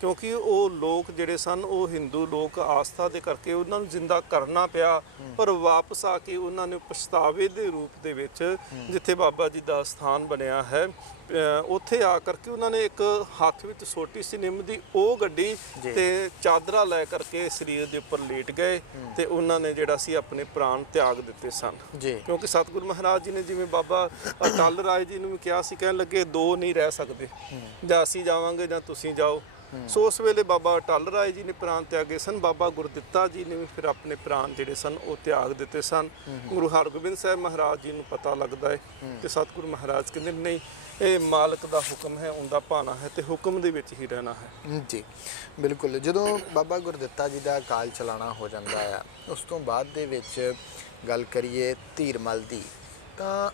ਕਿਉਂਕਿ ਉਹ ਲੋਕ ਜਿਹੜੇ ਸਨ ਉਹ ਹਿੰਦੂ ਲੋਕ ਆਸਥਾ ਦੇ ਕਰਕੇ ਉਹਨਾਂ ਨੂੰ ਜਿੰਦਾ ਕਰਨਾ ਪਿਆ। ਪਰ ਵਾਪਸ ਆ ਕੇ ਉਹਨਾਂ ਨੇ ਪਛਤਾਵੇ ਦੇ ਰੂਪ ਦੇ ਵਿੱਚ ਜਿੱਥੇ ਬਾਬਾ ਜੀ ਦਾ ਸਥਾਨ ਬਣਿਆ ਹੈ ਉੱਥੇ ਆ ਕਰਕੇ ਉਹਨਾਂ ਨੇ ਇੱਕ ਹੱਥ ਵਿੱਚ ਛੋਟੀ ਸੀ ਨਿੰਮ ਦੀ ਉਹ ਗੱਡੀ ਤੇ ਚਾਦਰਾ ਲੈ ਕਰਕੇ ਸਰੀਰ ਦੇ ਉੱਪਰ ਲੇਟ ਗਏ ਤੇ ਉਹਨਾਂ ਨੇ ਜਿਹੜਾ ਸੀ ਆਪਣੇ ਪ੍ਰਾਣ ਤਿਆਗ ਦਿੱਤੇ ਸਨ। ਕਿਉਂਕਿ ਸਤਿਗੁਰ ਮਹਾਰਾਜ ਜੀ ਨੇ ਜਿਵੇਂ ਬਾਬਾ ਅਟਲ ਰਾਏ ਜੀ ਨੂੰ ਵੀ ਕਿਹਾ ਸੀ, ਕਹਿਣ ਲੱਗੇ ਦੋ ਨਹੀਂ ਰਹਿ ਸਕਦੇ, ਜਾਂ ਅਸੀਂ ਜਾਵਾਂਗੇ ਜਾਂ ਤੁਸੀਂ ਜਾਓ। ਸੋ ਉਸ ਵੇਲੇ ਬਾਬਾ ਅਟਲ ਰਾਏ ਜੀ ਨੇ ਪ੍ਰਾਣ ਤਿਆਗੇ ਸਨ। ਬਾਬਾ ਗੁਰਦਿੱਤਾ ਜੀ ਨੇ ਵੀ ਫਿਰ ਆਪਣੇ ਪ੍ਰਾਣ ਜਿਹੜੇ ਸਨ ਉਹ ਤਿਆਗ ਦਿੱਤੇ ਸਨ। ਗੁਰੂ ਹਰਗੋਬਿੰਦ ਸਾਹਿਬ ਮਹਾਰਾਜ ਜੀ ਨੂੰ ਪਤਾ ਲੱਗਦਾ ਹੈ ਤੇ ਸਤਿਗੁਰੂ ਮਹਾਰਾਜ ਕਹਿੰਦੇ ਨਹੀਂ, ਇਹ ਮਾਲਕ ਦਾ ਹੁਕਮ ਹੈ, ਉਹਦਾ ਭਾਣਾ ਹੈ ਤੇ ਹੁਕਮ ਦੇ ਵਿੱਚ ਹੀ ਰਹਿਣਾ ਹੈ ਜੀ। ਬਿਲਕੁਲ। ਜਦੋਂ ਬਾਬਾ ਗੁਰਦਿੱਤਾ ਜੀ ਦਾ ਕਾਲ ਚਲਾਣਾ ਹੋ ਜਾਂਦਾ ਆ, ਉਸ ਤੋਂ ਬਾਅਦ ਦੇ ਵਿੱਚ ਗੱਲ ਕਰੀਏ ਧੀਰਮਲ ਦੀ, ਤਾਂ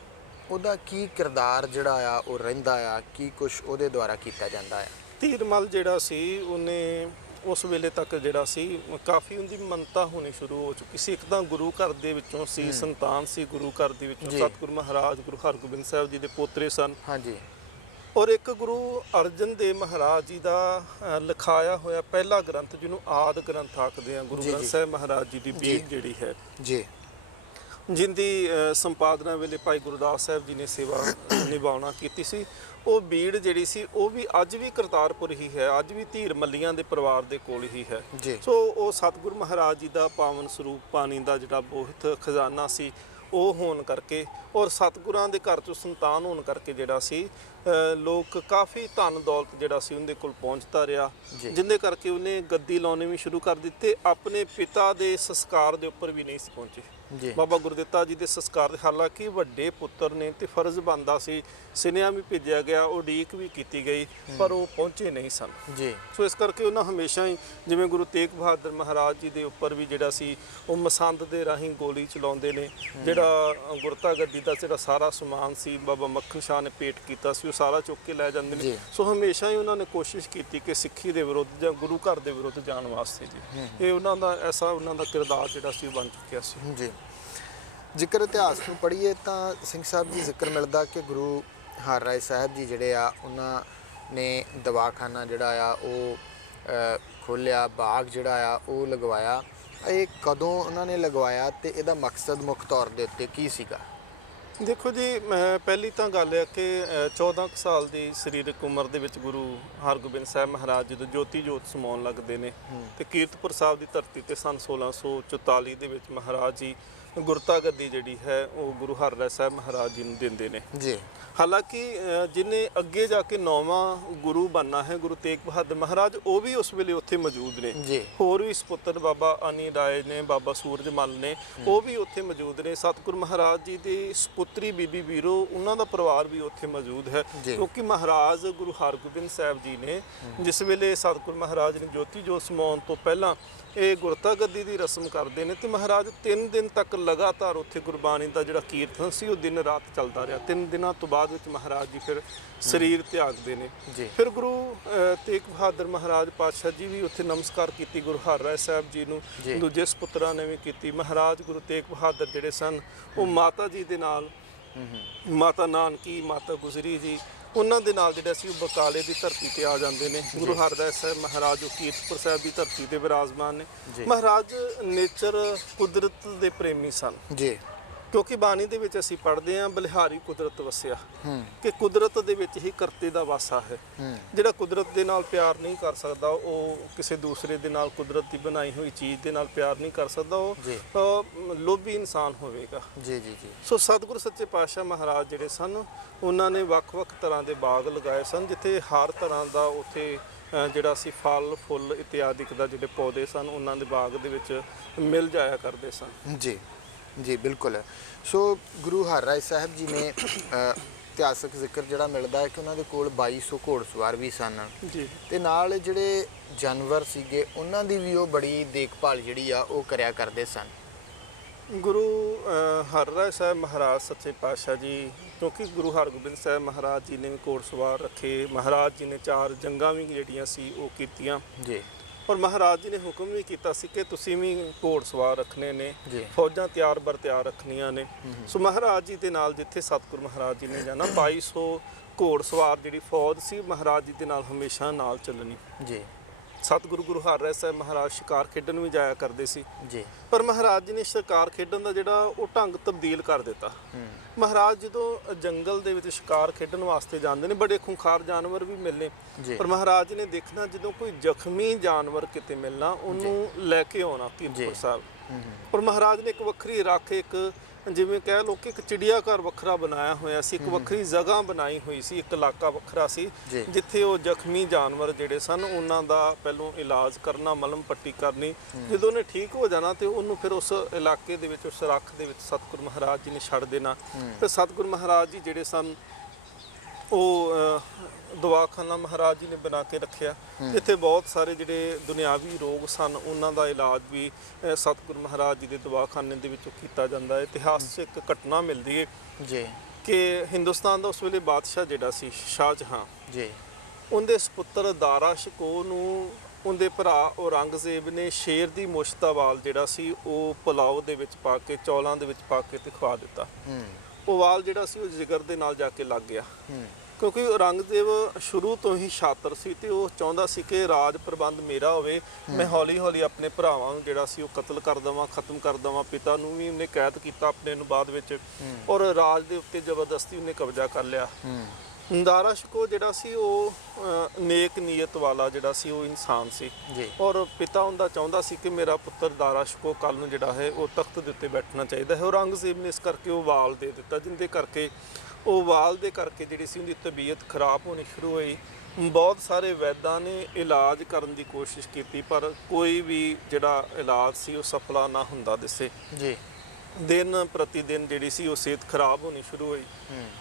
ਉਹਦਾ ਕੀ ਕਿਰਦਾਰ ਜਿਹੜਾ ਆ ਉਹ ਰਹਿੰਦਾ ਆ, ਕੀ ਕੁਝ ਉਹਦੇ ਦੁਆਰਾ ਕੀਤਾ ਜਾਂਦਾ ਆ? ਧੀਰਮਲ ਜਿਹੜਾ ਸੀ ਉਹਨੇ ਉਸ ਵੇਲੇ ਤੱਕ ਜਿਹੜਾ ਸੀ ਕਾਫੀ ਉਹਦੀ ਮੰਨਤਾ ਹੋਣੀ ਸ਼ੁਰੂ ਹੋ ਚੁੱਕੀ ਸੀ। ਇੱਕ ਤਾਂ ਗੁਰੂ ਘਰ ਦੇ ਵਿੱਚੋਂ ਸੀ, ਸੰਤਾਨ ਸੀ ਗੁਰੂ ਘਰ ਦੇ ਵਿੱਚੋਂ, ਸਤਿਗੁਰੂ ਮਹਾਰਾਜ ਗੁਰੂ ਹਰਗੋਬਿੰਦ ਸਾਹਿਬ ਜੀ ਦੇ ਪੋਤਰੇ ਸਨ। ਹਾਂਜੀ। ਔਰ ਇੱਕ ਗੁਰੂ ਅਰਜਨ ਦੇਵ ਮਹਾਰਾਜ ਜੀ ਦਾ ਲਿਖਾਇਆ ਹੋਇਆ ਪਹਿਲਾ ਗ੍ਰੰਥ, ਜਿਹਨੂੰ ਆਦਿ ਗ੍ਰੰਥ ਆਖਦੇ ਆ, ਗੁਰੂ ਗ੍ਰੰਥ ਸਾਹਿਬ ਮਹਾਰਾਜ ਜੀ ਦੀ ਬੀੜ ਜਿਹੜੀ ਹੈ ਜੀ, ਜਿੰਦੀ ਸੰਪਾਦਨਾ ਵੇਲੇ ਭਾਈ ਗੁਰਦਾਸ ਸਾਹਿਬ ਜੀ ਨੇ ਸੇਵਾ ਨਿਭਾਉਣਾ ਕੀਤੀ ਸੀ। ਉਹ ਬੀੜ ਜਿਹੜੀ ਸੀ ਉਹ ਵੀ ਅੱਜ ਵੀ ਕਰਤਾਰਪੁਰ ਹੀ ਹੈ, ਅੱਜ ਵੀ ਧੀਰ ਮੱਲੀਆਂ ਦੇ ਪਰਿਵਾਰ ਦੇ ਕੋਲ ਹੀ ਹੈ। ਸੋ ਉਹ ਸਤਿਗੁਰੂ ਮਹਾਰਾਜ ਜੀ ਦਾ ਪਾਵਨ ਸਰੂਪ ਪਾਣੀ ਦਾ ਜਿਹੜਾ ਬਹੁਤ ਖਜ਼ਾਨਾ ਸੀ ਉਹ ਹੋਣ ਕਰਕੇ, ਔਰ ਸਤਿਗੁਰਾਂ ਦੇ ਘਰ ਚੋਂ ਸੰਤਾਨ ਹੋਣ ਕਰਕੇ ਜਿਹੜਾ ਸੀ ਲੋਕ ਕਾਫੀ ਧਨ ਦੌਲਤ ਜਿਹੜਾ ਸੀ ਉਹਦੇ ਕੋਲ ਪਹੁੰਚਦਾ ਰਿਹਾ, ਜਿੰਦੇ ਕਰਕੇ ਉਹਨੇ ਗੱਦੀ ਲਾਉਣੀ ਵੀ ਸ਼ੁਰੂ ਕਰ ਦਿੱਤੇ। ਆਪਣੇ ਪਿਤਾ ਦੇ ਸੰਸਕਾਰ ਦੇ ਉੱਪਰ ਵੀ ਨਹੀਂ ਸੀ ਪਹੁੰਚੇ। ਬਾਬਾ ਗੁਰਦਿੱਤਾ ਜੀ ਦੇ ਸੰਸਕਾਰ, ਹਾਲਾਂਕਿ ਵੱਡੇ ਪੁੱਤਰ ਨੇ ਤੇ ਫਰਜ਼ ਬਣਦਾ ਸੀ, ਸੁਨੇਹਾ ਵੀ ਭੇਜਿਆ ਗਿਆ, ਉਡੀਕ ਵੀ ਕੀਤੀ ਗਈ, ਪਰ ਉਹ ਪਹੁੰਚੇ ਨਹੀਂ ਸਨ ਜੀ। ਸੋ ਇਸ ਕਰਕੇ ਉਹਨਾਂ ਹਮੇਸ਼ਾ ਹੀ, ਜਿਵੇਂ ਗੁਰੂ ਤੇਗ ਬਹਾਦਰ ਮਹਾਰਾਜ ਜੀ ਦੇ ਉੱਪਰ ਵੀ ਜਿਹੜਾ ਸੀ ਉਹ ਮਸੰਦ ਦੇ ਰਾਹੀਂ ਗੋਲੀ ਚਲਾਉਂਦੇ ਨੇ, ਜਿਹੜਾ ਗੁਰਤਾ ਗੱਦੀ ਦਾ ਜਿਹੜਾ ਸਾਰਾ ਸਮਾਨ ਸੀ ਬਾਬਾ ਮੱਖਣ ਸ਼ਾਹ ਨੇ ਭੇਟ ਕੀਤਾ ਸੀ, ਉਹ ਸਾਰਾ ਚੁੱਕ ਕੇ ਲੈ ਜਾਂਦੇ ਨੇ। ਸੋ ਹਮੇਸ਼ਾ ਹੀ ਉਹਨਾਂ ਨੇ ਕੋਸ਼ਿਸ਼ ਕੀਤੀ ਕਿ ਸਿੱਖੀ ਦੇ ਵਿਰੁੱਧ ਜਾਂ ਗੁਰੂ ਘਰ ਦੇ ਵਿਰੁੱਧ ਜਾਣ ਵਾਸਤੇ ਜੀ। ਇਹ ਉਹਨਾਂ ਦਾ ਐਸਾ ਉਹਨਾਂ ਦਾ ਕਿਰਦਾਰ ਜਿਹੜਾ ਸੀ ਬਣ ਚੁੱਕਿਆ ਸੀ ਜੀ। ਜ਼ਿਕਰ ਇਤਿਹਾਸ ਨੂੰ ਪੜ੍ਹੀਏ ਤਾਂ ਸਿੰਘ ਸਾਹਿਬ ਜੀ ਜ਼ਿਕਰ ਮਿਲਦਾ ਕਿ ਗੁਰੂ ਹਰ ਰਾਏ ਸਾਹਿਬ ਜੀ ਜਿਹੜੇ ਆ ਉਹਨਾਂ ਨੇ ਦਵਾਖਾਨਾ ਜਿਹੜਾ ਆ ਉਹ ਖੋਲ੍ਹਿਆ, ਬਾਗ ਜਿਹੜਾ ਆ ਉਹ ਲਗਵਾਇਆ। ਇਹ ਕਦੋਂ ਉਹਨਾਂ ਨੇ ਲਗਵਾਇਆ ਤੇ ਇਹਦਾ ਮਕਸਦ ਮੁੱਖ ਤੌਰ ਦੇ ਉੱਤੇ ਕੀ ਸੀਗਾ? ਦੇਖੋ ਜੀ, ਪਹਿਲੀ ਤਾਂ ਗੱਲ ਹੈ ਕਿ 14 ਸਾਲ ਦੀ ਸਰੀਰਕ ਉਮਰ ਦੇ ਵਿੱਚ ਗੁਰੂ ਹਰਗੋਬਿੰਦ ਸਾਹਿਬ ਮਹਾਰਾਜ ਜਦੋਂ ਜੋਤੀ ਜੋਤ ਸਮਾਉਣ ਲੱਗਦੇ ਨੇ ਤੇ ਕੀਰਤਪੁਰ ਸਾਹਿਬ ਦੀ ਧਰਤੀ ਤੇ ਸਨ 1644 ਦੇ ਵਿੱਚ ਮਹਾਰਾਜ ਜੀ ਗੁਰਤਾ ਗੱਦੀ ਜਿਹੜੀ ਹੈ ਉਹ ਗੁਰੂ ਹਰ ਰਾਏ ਸਾਹਿਬ ਮਹਾਰਾਜ ਜੀ ਨੂੰ ਦਿੰਦੇ ਨੇ ਜੀ। ਹਾਲਾਂਕਿ ਜਿਹਨੇ ਅੱਗੇ ਜਾ ਕੇ 9ਵਾਂ ਗੁਰੂ ਬਣਨਾ ਹੈ ਗੁਰੂ ਤੇਗ ਬਹਾਦਰ ਮਹਾਰਾਜ, ਉਹ ਵੀ ਉਸ ਵੇਲੇ ਉੱਥੇ ਮੌਜੂਦ ਨੇ ਜੀ। ਹੋਰ ਵੀ ਸਪੁੱਤਰ ਬਾਬਾ ਅਨੀ ਰਾਏ ਨੇ, ਬਾਬਾ ਸੂਰਜ ਮਲ ਨੇ, ਉਹ ਵੀ ਉੱਥੇ ਮੌਜੂਦ ਨੇ। ਸਤਿਗੁਰੂ ਮਹਾਰਾਜ ਜੀ ਦੀ ਸਪੁੱਤਰੀ ਬੀਬੀ ਵੀਰੋ, ਉਹਨਾਂ ਦਾ ਪਰਿਵਾਰ ਵੀ ਉੱਥੇ ਮੌਜੂਦ ਹੈ, ਕਿਉਂਕਿ ਮਹਾਰਾਜ ਗੁਰੂ ਹਰਗੋਬਿੰਦ ਸਾਹਿਬ ਜੀ ਨੇ ਜਿਸ ਵੇਲੇ ਸਤਿਗੁਰੂ ਮਹਾਰਾਜ ਨੇ ਜੋਤੀ ਜੋਤ ਸਮਾਉਣ ਤੋਂ ਪਹਿਲਾਂ ਇਹ ਗੁਰਤਾ ਗੱਦੀ ਦੀ ਰਸਮ ਕਰਦੇ ਨੇ ਤੇ ਮਹਾਰਾਜ 3 ਦਿਨ ਤੱਕ ਲਗਾਤਾਰ ਉੱਥੇ ਗੁਰਬਾਣੀ ਦਾ ਜਿਹੜਾ ਕੀਰਤਨ ਸੀ ਉਹ ਦਿਨ ਰਾਤ ਚੱਲਦਾ ਰਿਹਾ। 3 ਦਿਨਾਂ ਤੋਂ ਬਾਅਦ ਵਿੱਚ ਮਹਾਰਾਜ ਜੀ ਫਿਰ ਸਰੀਰ ਤਿਆਗਦੇ ਨੇ। ਫਿਰ ਗੁਰੂ ਤੇਗ ਬਹਾਦਰ ਮਹਾਰਾਜ ਪਾਤਸ਼ਾਹ ਜੀ ਵੀ ਉੱਥੇ ਨਮਸਕਾਰ ਕੀਤੀ ਗੁਰੂ ਹਰ ਰਾਏ ਸਾਹਿਬ ਜੀ ਨੂੰ, ਦੂਜੇ ਸਪੁੱਤਰਾਂ ਨੇ ਵੀ ਕੀਤੀ। ਮਹਾਰਾਜ ਗੁਰੂ ਤੇਗ ਬਹਾਦਰ ਜਿਹੜੇ ਸਨ ਉਹ ਮਾਤਾ ਜੀ ਦੇ ਨਾਲ, ਮਾਤਾ ਨਾਨਕੀ, ਮਾਤਾ ਗੁਜਰੀ ਜੀ, ਉਹਨਾਂ ਦੇ ਨਾਲ ਜਿਹੜਾ ਸੀ ਉਹ ਬਕਾਲੇ ਦੀ ਧਰਤੀ ਤੇ ਆ ਜਾਂਦੇ ਨੇ। ਗੁਰੂ ਹਰ ਰਾਏ ਸਾਹਿਬ ਮਹਾਰਾਜ ਉਹ ਕੀਰਤਪੁਰ ਸਾਹਿਬ ਦੀ ਧਰਤੀ ਤੇ ਵਿਰਾਜਮਾਨ ਨੇ। ਮਹਾਰਾਜ ਨੇਚਰ ਕੁਦਰਤ ਦੇ ਪ੍ਰੇਮੀ ਸਨ ਜੀ। ਕਿਉਂਕਿ ਬਾਣੀ ਦੇ ਵਿੱਚ ਅਸੀਂ ਪੜ੍ਹਦੇ ਹਾਂ ਬਲਿਹਾਰੀ ਕੁਦਰਤ ਵਸਿਆ, ਹੂੰ ਕਿ ਕੁਦਰਤ ਦੇ ਵਿੱਚ ਹੀ ਕਰਤੇ ਦਾ ਵਾਸਾ ਹੈ। ਹੂੰ ਜਿਹੜਾ ਕੁਦਰਤ ਦੇ ਨਾਲ ਪਿਆਰ ਨਹੀਂ ਕਰ ਸਕਦਾ, ਉਹ ਕਿਸੇ ਦੂਸਰੇ ਦੇ ਨਾਲ, ਕੁਦਰਤ ਦੀ ਬਣਾਈ ਹੋਈ ਚੀਜ਼ ਦੇ ਨਾਲ ਪਿਆਰ ਨਹੀਂ ਕਰ ਸਕਦਾ, ਜੀ ਉਹ ਲੋਭੀ ਇਨਸਾਨ ਹੋਵੇਗਾ। ਜੀ ਜੀ ਜੀ ਸੋ ਸਤਿਗੁਰੂ ਸੱਚੇ ਪਾਤਸ਼ਾਹ ਮਹਾਰਾਜ ਜਿਹੜੇ ਸਨ, ਉਹਨਾਂ ਨੇ ਵੱਖ-ਵੱਖ ਤਰ੍ਹਾਂ ਦੇ ਬਾਗ ਲਗਾਏ ਸਨ, ਜਿੱਥੇ ਹਰ ਤਰ੍ਹਾਂ ਦਾ ਉੱਥੇ ਜਿਹੜਾ ਸੀ ਫਲ ਫੁੱਲ ਇਤਿਆਦਿਕ ਦਾ ਜਿਹੜੇ ਪੌਦੇ ਸਨ, ਉਹਨਾਂ ਦੇ ਬਾਗ ਦੇ ਵਿੱਚ ਮਿਲ ਜਾਇਆ ਕਰਦੇ ਸਨ। ਜੀ ਜੀ ਬਿਲਕੁਲ। ਸੋ ਗੁਰੂ ਹਰਰਾਏ ਸਾਹਿਬ ਜੀ ਨੇ ਇਤਿਹਾਸਕ ਜ਼ਿਕਰ ਜਿਹੜਾ ਮਿਲਦਾ ਹੈ ਕਿ ਉਹਨਾਂ ਦੇ ਕੋਲ 2200 ਘੋੜਸਵਾਰ ਵੀ ਸਨ ਜੀ, ਤੇ ਨਾਲ ਜਿਹੜੇ ਜਾਨਵਰ ਸੀਗੇ ਉਹਨਾਂ ਦੀ ਵੀ ਉਹ ਬੜੀ ਦੇਖਭਾਲ ਜਿਹੜੀ ਆ ਉਹ ਕਰਿਆ ਕਰਦੇ ਸਨ। ਗੁਰੂ ਹਰਰਾਏ ਸਾਹਿਬ ਮਹਾਰਾਜ ਸੱਚੇ ਪਾਤਸ਼ਾਹ ਜੀ, ਕਿਉਂਕਿ ਗੁਰੂ ਹਰਗੋਬਿੰਦ ਸਾਹਿਬ ਮਹਾਰਾਜ ਜੀ ਨੇ ਵੀ ਘੋੜਸਵਾਰ ਰੱਖੇ, ਮਹਾਰਾਜ ਜੀ ਨੇ 4 ਜੰਗਾਂ ਵੀ ਜਿਹੜੀਆਂ ਸੀ ਉਹ ਕੀਤੀਆਂ, ਜੀ ਔਰ ਮਹਾਰਾਜ ਜੀ ਨੇ ਹੁਕਮ ਵੀ ਕੀਤਾ ਸੀ ਕਿ ਤੁਸੀਂ ਵੀ ਘੋੜਸਵਾਰ ਰੱਖਣੇ ਨੇ, ਜੀ ਫੌਜਾਂ ਤਿਆਰ ਬਰ ਤਿਆਰ ਰੱਖਣੀਆਂ ਨੇ। ਸੋ ਮਹਾਰਾਜ ਜੀ ਦੇ ਨਾਲ ਜਿੱਥੇ ਸਤਿਗੁਰੂ ਮਹਾਰਾਜ ਜੀ ਨੇ ਜਾਣਾ, 2200 ਘੋੜਸਵਾਰ ਜਿਹੜੀ ਫੌਜ ਸੀ ਮਹਾਰਾਜ ਜੀ ਦੇ ਨਾਲ ਹਮੇਸ਼ਾ ਨਾਲ ਚੱਲਣੀ। ਜੀ ਸਤਿਗੁਰੂ ਗੁਰੂ ਹਰਰਾਏ ਸਾਹਿਬ ਮਹਾਰਾਜ ਸ਼ਿਕਾਰ ਖੇਡਣ ਵੀ ਜਾਇਆ ਕਰਦੇ ਸੀ, ਜੀ ਪਰ ਮਹਾਰਾਜ ਜੀ ਨੇ ਸ਼ਿਕਾਰ ਖੇਡਣ ਦਾ ਜਿਹੜਾ ਉਹ ਢੰਗ ਤਬਦੀਲ ਕਰ ਦਿੱਤਾ। ਮਹਾਰਾਜ ਜਦੋਂ ਜੰਗਲ ਦੇ ਵਿੱਚ ਸ਼ਿਕਾਰ ਖੇਡਣ ਵਾਸਤੇ ਜਾਂਦੇ ਨੇ, ਬੜੇ ਖੂੰਖਾਰ ਜਾਨਵਰ ਵੀ ਮਿਲਨੇ, ਜੀ ਪਰ ਮਹਾਰਾਜ ਜੀ ਨੇ ਦੇਖਣਾ ਜਦੋਂ ਕੋਈ ਜ਼ਖਮੀ ਜਾਨਵਰ ਕਿਤੇ ਮਿਲਣਾ, ਉਹਨੂੰ ਲੈ ਕੇ ਆਉਣਾ ਕੀਰਤਪੁਰ ਸਾਹਿਬ। ਪਰ ਮਹਾਰਾਜ ਨੇ ਇੱਕ ਵੱਖਰੀ ਰੱਖ, ਇੱਕ ਜਿਵੇਂ ਕਹਿ ਲਓ ਕਿ ਇੱਕ ਚਿੜੀਆ ਘਰ ਵੱਖਰਾ ਬਣਾਇਆ ਹੋਇਆ ਸੀ, ਇੱਕ ਵੱਖਰੀ ਜਗ੍ਹਾ ਬਣਾਈ ਹੋਈ ਸੀ, ਇੱਕ ਇਲਾਕਾ ਵੱਖਰਾ ਸੀ ਜੀ। ਜਿੱਥੇ ਉਹ ਜ਼ਖਮੀ ਜਾਨਵਰ ਜਿਹੜੇ ਸਨ ਉਹਨਾਂ ਦਾ ਪਹਿਲੋਂ ਇਲਾਜ ਕਰਨਾ, ਮਲਮ ਪੱਟੀ ਕਰਨੀ, ਜਦੋਂ ਉਹਨੇ ਠੀਕ ਹੋ ਜਾਣਾ ਤੇ ਉਹਨੂੰ ਫਿਰ ਉਸ ਇਲਾਕੇ ਦੇ ਵਿੱਚ, ਉਸ ਰੱਖ ਦੇ ਵਿੱਚ ਸਤਿਗੁਰੂ ਮਹਾਰਾਜ ਜੀ ਨੇ ਛੱਡ ਦੇਣਾ। ਤੇ ਸਤਿਗੁਰੂ ਮਹਾਰਾਜ ਜੀ ਜਿਹੜੇ ਸਨ ਉਹ ਦਵਾਖਾਨਾ ਮਹਾਰਾਜ ਜੀ ਨੇ ਬਣਾ ਕੇ ਰੱਖਿਆ, ਜਿੱਥੇ ਬਹੁਤ ਸਾਰੇ ਜਿਹੜੇ ਦੁਨਿਆਵੀ ਰੋਗ ਸਨ ਉਹਨਾਂ ਦਾ ਇਲਾਜ ਵੀ ਸਤਿਗੁਰੂ ਮਹਾਰਾਜ ਜੀ ਦੇ ਦਵਾਖਾਨੇ ਦੇ ਵਿੱਚੋਂ ਕੀਤਾ ਜਾਂਦਾ ਹੈ। ਇਤਿਹਾਸ 'ਚ ਇੱਕ ਘਟਨਾ ਮਿਲਦੀ ਹੈ ਜੀ ਕਿ ਹਿੰਦੁਸਤਾਨ ਦਾ ਉਸ ਵੇਲੇ ਬਾਦਸ਼ਾਹ ਜਿਹੜਾ ਸੀ ਸ਼ਾਹਜਹਾਂ, ਜੀ ਉਹਦੇ ਸੁਪੁੱਤਰ ਦਾਰਾ ਸ਼ਿਕੋਹ ਨੂੰ ਉਹਦੇ ਭਰਾ ਔਰੰਗਜ਼ੇਬ ਨੇ ਸ਼ੇਰ ਦੀ ਮੁੱਛ ਦਾ ਵਾਲ ਜਿਹੜਾ ਸੀ ਉਹ ਪੁਲਾਓ ਦੇ ਵਿੱਚ ਪਾ ਕੇ, ਚੌਲਾਂ ਦੇ ਵਿੱਚ ਪਾ ਕੇ ਤੇ ਖਵਾ ਦਿੱਤਾ। ਉਹ ਵਾਲ ਜਿਹੜਾ ਸੀ ਉਹ ਜਿਗਰ ਦੇ ਨਾਲ ਜਾ ਕੇ ਲੱਗ ਗਿਆ, ਕਿਉਂਕਿ ਔਰੰਗਜ਼ੇਬ ਸ਼ੁਰੂ ਤੋਂ ਹੀ ਸ਼ਾਤਰ ਸੀ ਤੇ ਉਹ ਚਾਹੁੰਦਾ ਸੀ ਕਿ ਰਾਜ ਪ੍ਰਬੰਧ ਮੇਰਾ ਹੋਵੇ, ਮੈਂ ਹੌਲੀ ਹੌਲੀ ਆਪਣੇ ਭਰਾਵਾਂ ਨੂੰ ਜਿਹੜਾ ਸੀ ਉਹ ਕਤਲ ਕਰ ਦੇਵਾਂ, ਖਤਮ ਕਰ ਦੇਵਾਂ। ਪਿਤਾ ਨੂੰ ਵੀ ਉਹਨੇ ਕੈਦ ਕੀਤਾ ਆਪਣੇ ਨੂੰ ਬਾਅਦ ਵਿੱਚ, ਔਰ ਰਾਜ ਦੇ ਉੱਤੇ ਜ਼ਬਰਦਸਤੀ ਉਹਨੇ ਕਬਜ਼ਾ ਕਰ ਲਿਆ। ਦਾਰਾ ਸ਼ਿਕੋਹ ਜਿਹੜਾ ਸੀ ਉਹ ਨੇਕ ਨੀਅਤ ਵਾਲਾ ਜਿਹੜਾ ਸੀ ਉਹ ਇਨਸਾਨ ਸੀ, ਔਰ ਪਿਤਾ ਉਹਦਾ ਚਾਹੁੰਦਾ ਸੀ ਕਿ ਮੇਰਾ ਪੁੱਤਰ ਦਾਰਾ ਸ਼ਿਕੋਹ ਕੱਲ ਨੂੰ ਜਿਹੜਾ ਹੈ ਉਹ ਤਖਤ ਦੇ ਉੱਤੇ ਬੈਠਣਾ ਚਾਹੀਦਾ ਹੈ। ਔਰੰਗਜ਼ੇਬ ਨੇ ਇਸ ਕਰਕੇ ਉਹ ਵਾਲ ਦੇ ਦਿੱਤਾ, ਜਿੰਦੇ ਕਰਕੇ ਉਹ ਵਾਲ ਦੇ ਕਰਕੇ ਜਿਹੜੀ ਸੀ ਉਹਦੀ ਤਬੀਅਤ ਖਰਾਬ ਹੋਣੀ ਸ਼ੁਰੂ ਹੋਈ। ਬਹੁਤ ਸਾਰੇ ਵੈਦਾਂ ਨੇ ਇਲਾਜ ਕਰਨ ਦੀ ਕੋਸ਼ਿਸ਼ ਕੀਤੀ, ਪਰ ਕੋਈ ਵੀ ਜਿਹੜਾ ਇਲਾਜ ਸੀ ਉਹ ਸਫਲਾ ਨਾ ਹੁੰਦਾ ਦਿਸੇ। ਜੀ ਦਿਨ ਪ੍ਰਤੀ ਦਿਨ ਜਿਹੜੀ ਸੀ ਉਹ ਸਿਹਤ ਖਰਾਬ ਹੋਣੀ ਸ਼ੁਰੂ ਹੋਈ।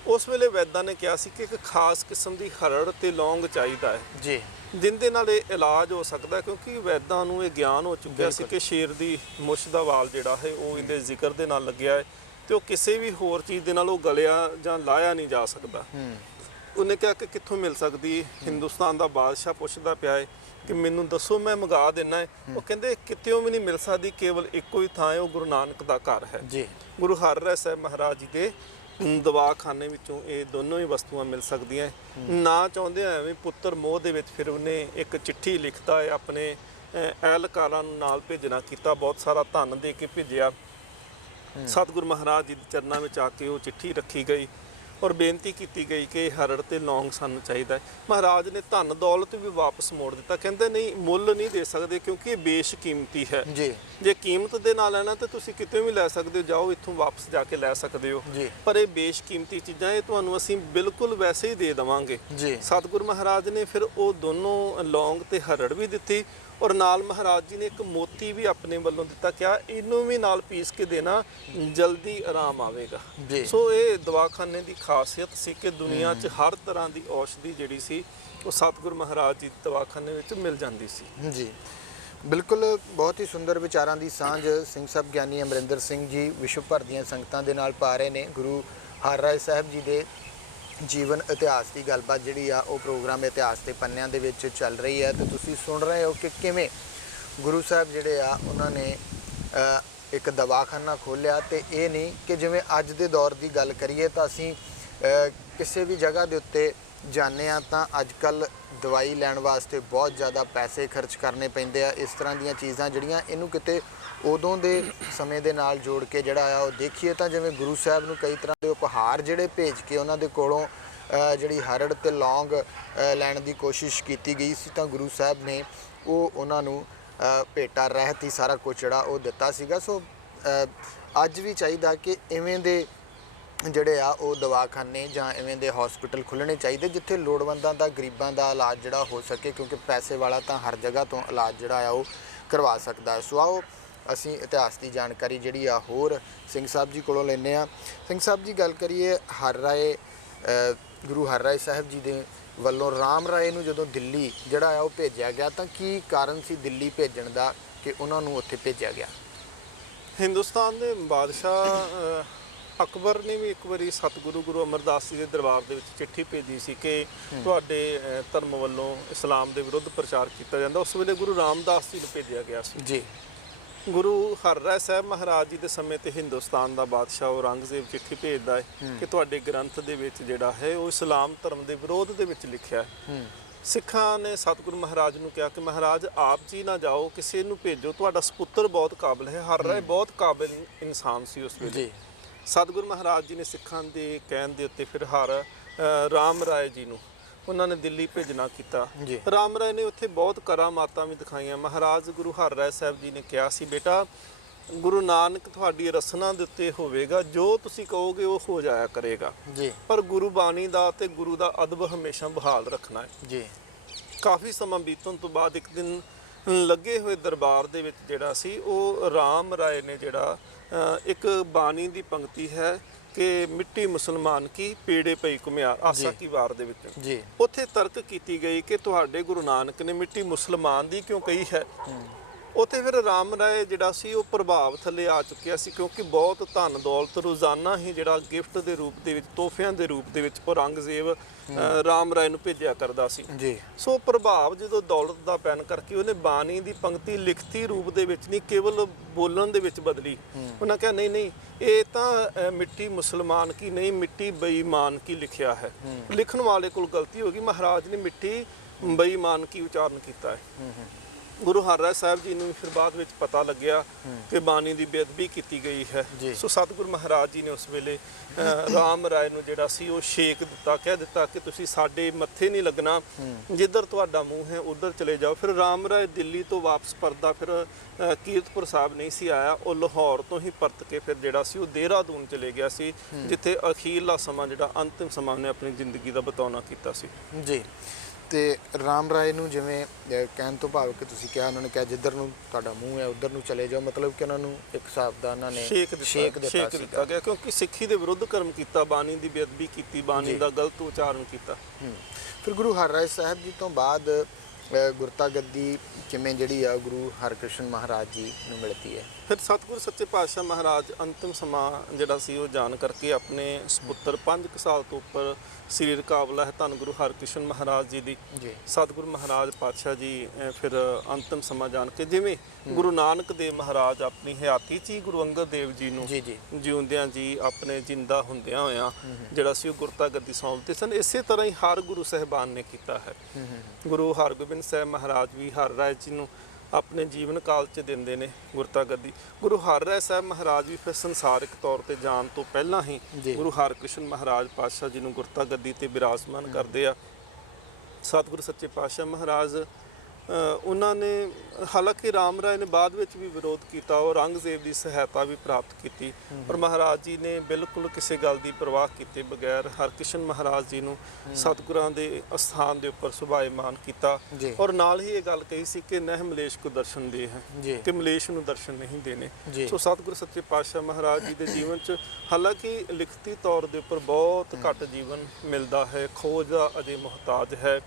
ਉਸ ਵੇਲੇ ਵੈਦਾਂ ਨੇ ਕਿਹਾ ਸੀ ਕਿ ਇੱਕ ਖਾਸ ਕਿਸਮ ਦੀ ਹਰੜ ਤੇ ਲੌਂਗ ਚਾਹੀਦਾ ਹੈ ਜੀ, ਜਿੰਦੇ ਨਾਲ ਇਹ ਇਲਾਜ ਹੋ ਸਕਦਾ, ਕਿਉਂਕਿ ਵੈਦਾਂ ਨੂੰ ਇਹ ਗਿਆਨ ਹੋ ਚੁੱਕਿਆ ਸੀ ਕਿ ਸ਼ੇਰ ਦੀ ਮੁੱਛ ਦਾ ਵਾਲ ਜਿਹੜਾ ਹੈ ਉਹ ਇਹਦੇ ਜ਼ਿਕਰ ਦੇ ਨਾਲ ਲੱਗਿਆ ਹੈ ਤੇ ਉਹ ਕਿਸੇ ਵੀ ਹੋਰ ਚੀਜ਼ ਦੇ ਨਾਲ ਉਹ ਗਲਿਆ ਜਾਂ ਲਾਇਆ ਨਹੀਂ ਜਾ ਸਕਦਾ। ਉਹਨੇ ਕਿਹਾ ਕਿ ਕਿੱਥੋਂ ਮਿਲ ਸਕਦੀ? ਹਿੰਦੁਸਤਾਨ ਦਾ ਬਾਦਸ਼ਾਹ ਪੁੱਛਦਾ ਪਿਆ ਹੈ ਕਿ ਮੈਨੂੰ ਦੱਸੋ, ਮੈਂ ਮੰਗਾ ਦੇਣਾ ਹੈ। ਉਹ ਕਹਿੰਦੇ ਕਿਤਿਓਂ ਵੀ ਨਹੀਂ ਮਿਲ ਸਕਦੀ, ਕੇਵਲ ਇੱਕੋ ਹੀ ਥਾਂ ਹੈ, ਉਹ ਗੁਰੂ ਨਾਨਕ ਦਾ ਘਰ ਹੈ ਜੀ। ਗੁਰੂ ਹਰਰਾਏ ਸਾਹਿਬ ਮਹਾਰਾਜ ਜੀ ਦੇ ਦਵਾਖਾਨੇ ਵਿੱਚੋਂ ਇਹ ਦੋਨੋਂ ਹੀ ਵਸਤੂਆਂ ਮਿਲ ਸਕਦੀਆਂ ਨਾ। ਚਾਹੁੰਦੇ ਐਵੇਂ ਪੁੱਤਰ ਮੋਹ ਦੇ ਵਿੱਚ ਫਿਰ ਉਹਨੇ ਇੱਕ ਚਿੱਠੀ ਲਿਖਤਾ ਹੈ, ਆਪਣੇ ਅਹਿਲਕਾਰਾਂ ਨੂੰ ਨਾਲ ਭੇਜਣਾ ਕੀਤਾ, ਬਹੁਤ ਸਾਰਾ ਧਨ ਦੇ ਕੇ ਭੇਜਿਆ। ਸਤਿਗੁਰੂ ਮਹਾਰਾਜ ਜੀ ਦੇ ਚਰਨਾਂ ਵਿੱਚ ਆ ਕੇ ਉਹ ਚਿੱਠੀ ਰੱਖੀ ਗਈ ਔਰ ਬੇਨਤੀ ਕੀਤੀ ਗਈ ਕਿ ਹਰੜ ਤੇ ਲੌਂਗ ਸਾਨੂੰ ਚਾਹੀਦਾ ਹੈ। ਮਹਾਰਾਜ ਨੇ ਧਨ ਦੌਲਤ ਵੀ ਵਾਪਸ ਮੋੜ ਦਿੱਤਾ, ਕਹਿੰਦੇ ਨਹੀਂ, ਮੁੱਲ ਨਹੀਂ ਦੇ ਸਕਦੇ ਕਿਉਂਕਿ ਇਹ ਬੇਸ਼ਕੀਮਤੀ ਹੈ ਜੀ। ਜੇ ਕੀਮਤ ਦੇ ਨਾਲ ਲੈਣਾ ਤਾਂ ਤੁਸੀਂ ਕਿਤੇ ਵੀ ਲੈ ਸਕਦੇ ਹੋ, ਜਾਓ ਇੱਥੋਂ ਵਾਪਸ ਜਾ ਕੇ ਲੈ ਸਕਦੇ ਹੋ, ਪਰ ਇਹ ਬੇਸ਼ਕੀਮਤੀ ਚੀਜ਼ਾਂ ਇਹ ਤੁਹਾਨੂੰ ਅਸੀਂ ਬਿਲਕੁਲ ਵੈਸੇ ਹੀ ਦੇ ਦੇਵਾਂਗੇ ਜੀ। ਸਤਿਗੁਰੂ ਮਹਾਰਾਜ ਨੇ ਫਿਰ ਉਹ ਦੋਨੋਂ ਲੌਂਗ ਤੇ ਹਰੜ ਵੀ ਦਿੱਤੀ ਔਰ ਨਾਲ ਮਹਾਰਾਜ ਜੀ ਨੇ ਇੱਕ ਮੋਤੀ ਵੀ ਆਪਣੇ ਵੱਲੋਂ ਦਿੱਤਾ, ਕਿਹਾ ਇਹਨੂੰ ਵੀ ਨਾਲ ਪੀਸ ਕੇ ਦੇਣਾ, ਜਲਦੀ ਆਰਾਮ ਆਵੇਗਾ। ਸੋ ਇਹ ਦਵਾਖਾਨੇ ਦੀ ਖਾਸੀਅਤ ਸੀ ਕਿ ਦੁਨੀਆ 'ਚ ਹਰ ਤਰ੍ਹਾਂ ਦੀ ਔਸ਼ਧੀ ਜਿਹੜੀ ਸੀ ਉਹ ਸਤਿਗੁਰੂ ਮਹਾਰਾਜ ਜੀ ਦੇ ਦਵਾਖਾਨੇ ਵਿੱਚ ਮਿਲ ਜਾਂਦੀ ਸੀ ਜੀ। ਬਿਲਕੁਲ, ਬਹੁਤ ਹੀ ਸੁੰਦਰ ਵਿਚਾਰਾਂ ਦੀ ਸਾਂਝ ਸਿੰਘ ਸਾਹਿਬ ਗਿਆਨੀ ਅਮਰਿੰਦਰ ਸਿੰਘ ਜੀ ਵਿਸ਼ਵ ਭਰ ਦੀਆਂ ਸੰਗਤਾਂ ਦੇ ਨਾਲ ਪਾ ਰਹੇ ਨੇ। ਗੁਰੂ ਹਰਰਾਏ ਸਾਹਿਬ ਜੀ ਦੇ ਜੀਵਨ ਇਤਿਹਾਸ ਦੀ ਗੱਲਬਾਤ ਜਿਹੜੀ ਆ ਉਹ ਪ੍ਰੋਗਰਾਮ ਇਤਿਹਾਸ ਦੇ ਪੰਨਿਆਂ ਦੇ ਵਿੱਚ ਚੱਲ ਰਹੀ ਹੈ ਤੇ ਤੁਸੀਂ ਸੁਣ ਰਹੇ ਹੋ ਕਿ ਕਿਵੇਂ ਗੁਰੂ ਸਾਹਿਬ ਜਿਹੜੇ ਆ ਉਹਨਾਂ ਨੇ ਇੱਕ ਦਵਾਖਾਨਾ ਖੋਲ੍ਹਿਆ। ਤੇ ਇਹ ਨਹੀਂ ਕਿ ਜਿਵੇਂ ਅੱਜ ਦੇ ਦੌਰ ਦੀ ਗੱਲ ਕਰੀਏ ਤਾਂ ਅਸੀਂ ਕਿਸੇ ਵੀ ਜਗ੍ਹਾ ਦੇ ਉੱਤੇ ਜਾਂਦੇ ਹਾਂ ਤਾਂ ਅੱਜ ਕੱਲ੍ਹ ਦਵਾਈ ਲੈਣ ਵਾਸਤੇ ਬਹੁਤ ਜ਼ਿਆਦਾ ਪੈਸੇ ਖਰਚ ਕਰਨੇ ਪੈਂਦੇ ਆ। ਇਸ ਤਰ੍ਹਾਂ ਦੀਆਂ ਚੀਜ਼ਾਂ ਜਿਹੜੀਆਂ ਇਹਨੂੰ ਕਿਤੇ ਉਦੋਂ ਦੇ ਸਮੇਂ ਦੇ ਨਾਲ ਜੋੜ ਕੇ ਜਿਹੜਾ ਆ ਉਹ ਦੇਖੀਏ ਤਾਂ ਜਿਵੇਂ ਗੁਰੂ ਸਾਹਿਬ ਨੂੰ ਕਈ ਤਰ੍ਹਾਂ ਦੇ ਉਪਹਾਰ ਜਿਹੜੇ ਭੇਜ ਕੇ ਉਹਨਾਂ ਦੇ ਕੋਲੋਂ ਜਿਹੜੀ ਹਰੜ ਤੇ ਲੌਂਗ ਲੈਣ ਦੀ ਕੋਸ਼ਿਸ਼ ਕੀਤੀ ਗਈ ਸੀ, ਤਾਂ ਗੁਰੂ ਸਾਹਿਬ ਨੇ ਉਹ ਉਹਨਾਂ ਨੂੰ ਭੇਟਾ ਰਹਿਤ ਹੀ ਸਾਰਾ ਕੁਝ ਜਿਹੜਾ ਉਹ ਦਿੱਤਾ ਸੀਗਾ। ਸੋ ਅੱਜ ਵੀ ਚਾਹੀਦਾ ਕਿ ਇਵੇਂ ਦੇ ਜਿਹੜੇ ਆ ਉਹ ਦਵਾਖਾਨੇ ਜਾਂ ਇਵੇਂ ਦੇ ਹਸਪੀਟਲ ਖੁੱਲ੍ਹਣੇ ਚਾਹੀਦੇ ਜਿੱਥੇ ਲੋੜਵੰਦਾਂ ਦਾ, ਗਰੀਬਾਂ ਦਾ ਇਲਾਜ ਜਿਹੜਾ ਹੋ ਸਕੇ, ਕਿਉਂਕਿ ਪੈਸੇ ਵਾਲਾ ਤਾਂ ਹਰ ਜਗ੍ਹਾ ਤੋਂ ਇਲਾਜ ਜਿਹੜਾ ਆ ਉਹ ਕਰਵਾ ਸਕਦਾ ਹੈ। ਸੋ ਆਓ ਅਸੀਂ ਇਤਿਹਾਸ ਦੀ ਜਾਣਕਾਰੀ ਜਿਹੜੀ ਆ ਹੋਰ ਸਿੰਘ ਸਾਹਿਬ ਜੀ ਕੋਲੋਂ ਲੈਂਦੇ ਹਾਂ। ਸਿੰਘ ਸਾਹਿਬ ਜੀ, ਗੱਲ ਕਰੀਏ ਹਰ ਰਾਏ, ਗੁਰੂ ਹਰ ਰਾਏ ਸਾਹਿਬ ਜੀ ਦੇ ਵੱਲੋਂ ਰਾਮ ਰਾਏ ਨੂੰ ਜਦੋਂ ਦਿੱਲੀ ਜਿਹੜਾ ਆ ਉਹ ਭੇਜਿਆ ਗਿਆ, ਤਾਂ ਕੀ ਕਾਰਨ ਸੀ ਦਿੱਲੀ ਭੇਜਣ ਦਾ ਕਿ ਉਹਨਾਂ ਨੂੰ ਉੱਥੇ ਭੇਜਿਆ ਗਿਆ? ਹਿੰਦੁਸਤਾਨ ਦੇ ਬਾਦਸ਼ਾਹ ਅਕਬਰ ਨੇ ਵੀ ਇੱਕ ਵਾਰੀ ਸਤਿਗੁਰੂ ਗੁਰੂ ਅਮਰਦਾਸ ਜੀ ਦੇ ਦਰਬਾਰ ਦੇ ਵਿੱਚ ਚਿੱਠੀ ਭੇਜੀ ਸੀ ਕਿ ਤੁਹਾਡੇ ਧਰਮ ਵੱਲੋਂ ਇਸਲਾਮ ਦੇ ਵਿਰੁੱਧ ਪ੍ਰਚਾਰ ਕੀਤਾ ਜਾਂਦਾ। ਉਸ ਵੇਲੇ ਗੁਰੂ ਰਾਮਦਾਸ ਜੀ ਨੂੰ ਭੇਜਿਆ ਗਿਆ ਸੀ ਜੀ। ਗੁਰੂ ਹਰਰਾਏ ਸਾਹਿਬ ਮਹਾਰਾਜ ਜੀ ਦੇ ਸਮੇਂ ਤੇ ਹਿੰਦੁਸਤਾਨ ਦਾ ਬਾਦਸ਼ਾਹ ਔਰੰਗਜ਼ੇਬ ਚਿੱਠੀ ਭੇਜਦਾ ਹੈ ਕਿ ਤੁਹਾਡੇ ਗ੍ਰੰਥ ਦੇ ਵਿੱਚ ਜਿਹੜਾ ਹੈ ਉਹ ਇਸਲਾਮ ਧਰਮ ਦੇ ਵਿਰੋਧ ਦੇ ਵਿੱਚ ਲਿਖਿਆ ਹੈ। ਸਿੱਖਾਂ ਨੇ ਸਤਿਗੁਰੂ ਮਹਾਰਾਜ ਨੂੰ ਕਿਹਾ ਕਿ ਮਹਾਰਾਜ ਆਪ ਜੀ ਨਾ ਜਾਓ, ਕਿਸੇ ਨੂੰ ਭੇਜੋ, ਤੁਹਾਡਾ ਸਪੁੱਤਰ ਬਹੁਤ ਕਾਬਿਲ ਹੈ। ਹਰਰਾਏ ਬਹੁਤ ਕਾਬਿਲ ਇਨਸਾਨ ਸੀ ਉਸ ਵੇਲੇ। ਸਤਿਗੁਰੂ ਮਹਾਰਾਜ ਜੀ ਨੇ ਸਿੱਖਾਂ ਦੇ ਕਹਿਣ ਦੇ ਉੱਤੇ ਫਿਰ ਰਾਮ ਰਾਏ ਜੀ ਨੂੰ ਉਹਨਾਂ ਨੇ ਦਿੱਲੀ ਭੇਜਣਾ ਕੀਤਾ। ਰਾਮ ਰਾਏ ਨੇ ਉੱਥੇ ਬਹੁਤ ਕਰਾਮਾਤਾਂ ਵੀ ਦਿਖਾਈਆਂ। ਮਹਾਰਾਜ ਗੁਰੂ ਹਰ ਰਾਏ ਸਾਹਿਬ ਜੀ ਨੇ ਕਿਹਾ ਸੀ, ਬੇਟਾ ਗੁਰੂ ਨਾਨਕ ਤੁਹਾਡੀ ਰਸਨਾ ਦੇ ਉੱਤੇ ਹੋਵੇਗਾ, ਜੋ ਤੁਸੀਂ ਕਹੋਗੇ ਉਹ ਹੋ ਜਾਇਆ ਕਰੇਗਾ ਜੀ, ਪਰ ਗੁਰੂ ਬਾਣੀ ਦਾ ਤੇ ਗੁਰੂ ਦਾ ਅਦਬ ਹਮੇਸ਼ਾ ਬਹਾਲ ਰੱਖਣਾ ਹੈ ਜੀ। ਕਾਫੀ ਸਮਾਂ ਬੀਤਣ ਤੋਂ ਬਾਅਦ ਇੱਕ ਦਿਨ ਲੱਗੇ ਹੋਏ ਦਰਬਾਰ ਦੇ ਵਿੱਚ ਜਿਹੜਾ ਸੀ ਉਹ ਰਾਮ ਰਾਏ ਨੇ ਜਿਹੜਾ ਇੱਕ ਬਾਣੀ ਦੀ ਪੰਕਤੀ ਹੈ ਕਿ ਮਿੱਟੀ ਮੁਸਲਮਾਨ ਕੀ ਪੇੜੇ ਪਈ ਘੁਮਿਆਰ, ਆਸਾ ਕੀ ਵਾਰ ਦੇ ਵਿੱਚ ਜੀ ਉੱਥੇ ਤਰਕ ਕੀਤੀ ਗਈ ਕਿ ਤੁਹਾਡੇ ਗੁਰੂ ਨਾਨਕ ਨੇ ਮਿੱਟੀ ਮੁਸਲਮਾਨ ਦੀ ਕਿਉਂ ਕਹੀ ਹੈ। ਉੱਥੇ ਫਿਰ ਰਾਮ ਰਾਏ ਜਿਹੜਾ ਸੀ ਉਹ ਪ੍ਰਭਾਵ ਥੱਲੇ ਆ ਚੁੱਕਿਆ ਸੀ, ਕਿਉਂਕਿ ਬਹੁਤ ਧਨ ਦੌਲਤ ਰੋਜ਼ਾਨਾ ਹੀ ਜਿਹੜਾ ਗਿਫਟ ਦੇ ਰੂਪ ਦੇ ਵਿੱਚ, ਤੋਹਫਿਆਂ ਦੇ ਰੂਪ ਦੇ ਵਿੱਚ ਔਰੰਗਜ਼ੇਬ ਰਾਮ ਰਾਏ ਨੂੰ ਭੇਜਿਆ ਕਰਦਾ ਸੀ ਜੀ। ਸੋ ਪ੍ਰਭਾਵ ਜਦੋਂ ਦੌਲਤ ਦਾ ਪੈਣ ਕਰਕੇ ਉਹਨੇ ਬਾਣੀ ਦੀ ਪੰਕਤੀ ਲਿਖਤੀ ਰੂਪ ਦੇ ਵਿੱਚ ਨਹੀਂ, ਕੇਵਲ ਬੋਲਣ ਦੇ ਵਿੱਚ ਬਦਲੀ। ਉਹਨਾਂ ਕਿਹਾ ਨਹੀਂ ਨਹੀਂ, ਇਹ ਤਾਂ ਮਿੱਟੀ ਮੁਸਲਮਾਨ ਕੀ ਨਹੀਂ, ਮਿੱਟੀ ਬੇਈਮਾਨ ਕੀ ਲਿਖਿਆ ਹੈ। ਲਿਖਣ ਵਾਲੇ ਕੋਲ ਗਲਤੀ ਹੋ ਗਈ, ਮਹਾਰਾਜ ਨੇ ਮਿੱਟੀ ਬੇਈਮਾਨ ਕੀ ਉਚਾਰਨ ਕੀਤਾ ਹੈ। ਗੁਰੂ ਹਰਰਾਏ ਸਾਹਿਬ ਜੀ ਨੂੰ ਫਿਰ ਬਾਅਦ ਵਿੱਚ ਪਤਾ ਲੱਗਿਆ ਕਿ ਬਾਣੀ ਦੀ ਬੇਅਦਬੀ ਕੀਤੀ ਗਈ ਹੈ। ਸੋ ਸਤਿਗੁਰੂ ਮਹਾਰਾਜ ਜੀ ਨੇ ਉਸ ਵੇਲੇ ਰਾਮ ਰਾਏ ਨੂੰ ਜਿਹੜਾ ਸੀ ਉਹ ਛੇਕ ਦਿੱਤਾ, ਕਹਿ ਦਿੱਤਾ ਕਿ ਤੁਸੀਂ ਸਾਡੇ ਮੱਥੇ ਨਹੀਂ ਲੱਗਣਾ, ਜਿੱਧਰ ਤੁਹਾਡਾ ਮੂੰਹ ਹੈ ਉਧਰ ਚਲੇ ਜਾਓ। ਫਿਰ ਰਾਮ ਰਾਏ ਦਿੱਲੀ ਤੋਂ ਵਾਪਸ ਪਰਦਾ ਫਿਰ ਕੀਰਤਪੁਰ ਸਾਹਿਬ ਨਹੀਂ ਸੀ ਆਇਆ, ਉਹ ਲਾਹੌਰ ਤੋਂ ਹੀ ਪਰਤ ਕੇ ਫਿਰ ਜਿਹੜਾ ਸੀ ਉਹ ਦੇਹਰਾਦੂਨ ਚਲੇ ਗਿਆ ਸੀ, ਜਿੱਥੇ ਅਖੀਰਲਾ ਸਮਾਂ ਜਿਹੜਾ ਅੰਤਿਮ ਸਮਾਂ ਨੇ ਆਪਣੀ ਜ਼ਿੰਦਗੀ ਦਾ ਬਤੌਣਾ ਕੀਤਾ ਸੀ ਜੀ। ਤੇ ਰਾਮ ਰਾਏ ਨੂੰ ਜਿਵੇਂ ਕਹਿਣ ਤੋਂ ਭਾਵ ਕਿ ਤੁਸੀਂ ਕਿਹਾ, ਉਹਨਾਂ ਨੇ ਕਿਹਾ ਜਿੱਧਰ ਨੂੰ ਤੁਹਾਡਾ ਮੂੰਹ ਹੈ ਉਧਰ ਨੂੰ ਚਲੇ ਜਾਓ, ਮਤਲਬ ਕਿ ਉਹਨਾਂ ਨੂੰ ਇੱਕ ਹਿਸਾਬ ਦਾ ਉਹਨਾਂ ਨੇ ਛੇਕ ਦਿੱਤਾ ਗਿਆ, ਕਿਉਂਕਿ ਸਿੱਖੀ ਦੇ ਵਿਰੁੱਧ ਕਰਮ ਕੀਤਾ, ਬਾਣੀ ਦੀ ਬੇਅਦਬੀ ਕੀਤੀ, ਬਾਣੀ ਦਾ ਗਲਤ ਉਚਾਰਨ ਕੀਤਾ। ਫਿਰ ਗੁਰੂ ਹਰਰਾਏ ਸਾਹਿਬ ਜੀ ਤੋਂ ਬਾਅਦ ਗੁਰਤਾ ਗੱਦੀ ਕਿਵੇਂ ਜਿਹੜੀ ਆ ਗੁਰੂ ਹਰਕ੍ਰਿਸ਼ਨ ਮਹਾਰਾਜ ਜੀ ਨੂੰ ਮਿਲਦੀ ਹੈ? ਫਿਰ ਸਤਿਗੁਰੂ ਸੱਚੇ ਪਾਤਸ਼ਾਹ ਮਹਾਰਾਜ ਅੰਤਿਮ ਸਮਾਂ ਜਿਹੜਾ ਸੀ ਉਹ ਜਾਣ ਕਰਕੇ ਆਪਣੇ ਸਪੁੱਤਰ 5 ਸਾਲ ਤੋਂ ਉੱਪਰ ਸਰੀਰ ਕਾਬਲਾ ਹੈ ਧੰਨ ਗੁਰੂ ਹਰਕ੍ਰਿਸ਼ਨ ਮਹਾਰਾਜ ਜੀ ਦੀ। ਸਤਿਗੁਰੂ ਮਹਾਰਾਜ ਪਾਤਸ਼ਾਹ ਜੀ ਫਿਰ ਅੰਤਿਮ ਸਮਾਂ ਜਾਣ ਕੇ, ਜਿਵੇਂ ਗੁਰੂ ਨਾਨਕ ਦੇਵ ਮਹਾਰਾਜ ਆਪਣੀ ਹਯਾਤੀ 'ਚ ਹੀ ਗੁਰੂ ਅੰਗਦ ਦੇਵ ਜੀ ਨੂੰ ਜਿਉਂਦਿਆਂ ਜੀ ਆਪਣੇ ਜਿੰਦਾ ਹੁੰਦਿਆਂ ਹੋਇਆਂ ਜਿਹੜਾ ਸੀ ਉਹ ਗੁਰਤਾ ਗੱਦੀ ਸੌਂਪਦੇ ਸਨ, ਇਸੇ ਤਰ੍ਹਾਂ ਹੀ ਹਰ ਗੁਰੂ ਸਾਹਿਬਾਨ ਨੇ ਕੀਤਾ ਹੈ। ਗੁਰੂ ਹਰਗੋਬਿੰਦ ਸਾਹਿਬ ਮਹਾਰਾਜ ਵੀ ਹਰ ਰਾਏ ਜੀ ਨੂੰ ਆਪਣੇ ਜੀਵਨ ਕਾਲ 'ਚ ਦਿੰਦੇ ਨੇ ਗੁਰਤਾ ਗੱਦੀ। ਗੁਰੂ ਹਰਰਾਏ ਸਾਹਿਬ ਮਹਾਰਾਜ ਵੀ ਫਿਰ ਸੰਸਾਰਿਕ ਤੌਰ ਤੇ ਜਾਣ ਤੋਂ ਪਹਿਲਾਂ ਹੀ ਗੁਰੂ ਹਰਕ੍ਰਿਸ਼ਨ ਮਹਾਰਾਜ ਪਾਤਸ਼ਾਹ ਜੀ ਨੂੰ ਗੁਰਤਾ ਗੱਦੀ ਤੇ ਬਿਰਾਜਮਾਨ ਕਰਦੇ ਆ। ਸਤਿਗੁਰੂ ਸੱਚੇ ਪਾਤਸ਼ਾਹ ਮਹਾਰਾਜ ਉਹਨਾਂ ਨੇ, ਹਾਲਾਂਕਿ ਰਾਮ ਰਾਏ ਨੇ ਬਾਅਦ ਵਿੱਚ ਵੀ ਵਿਰੋਧ ਕੀਤਾ, ਔਰੰਗਜ਼ੇਬ ਦੀ ਸਹਾਇਤਾ ਵੀ ਪ੍ਰਾਪਤ ਕੀਤੀ, ਪਰ ਮਹਾਰਾਜ ਜੀ ਨੇ ਬਿਲਕੁਲ ਕਿਸੇ ਗੱਲ ਦੀ ਪਰਵਾਹ ਕੀਤੇ ਬਗੈਰ ਹਰਕ੍ਰਿਸ਼ਨ ਮਹਾਰਾਜ ਜੀ ਨੂੰ ਸਤਿਗੁਰਾਂ ਦੇ ਅਸਥਾਨ ਦੇ ਉੱਪਰ ਸੁਭਾਇਮਾਨ ਕੀਤਾ, ਔਰ ਨਾਲ ਹੀ ਇਹ ਗੱਲ ਕਹੀ ਸੀ ਕਿ ਨਹਿ ਮਲੇਸ਼ ਕੋ ਦਰਸ਼ਨ ਦੇ ਹੈ, ਕਿ ਮਲੇਸ਼ ਨੂੰ ਦਰਸ਼ਨ ਨਹੀਂ ਦੇਣੇ। ਸੋ ਸਤਿਗੁਰੂ ਸੱਚੇ ਪਾਤਸ਼ਾਹ ਮਹਾਰਾਜ ਜੀ ਦੇ ਜੀਵਨ 'ਚ ਹਾਲਾਂਕਿ ਲਿਖਤੀ ਤੌਰ ਦੇ ਉੱਪਰ ਬਹੁਤ ਘੱਟ ਜੀਵਨ ਮਿਲਦਾ ਹੈ, ਖੋਜ ਦਾ ਅਜੇ ਮੁਹਤਾਜ ਹੈ।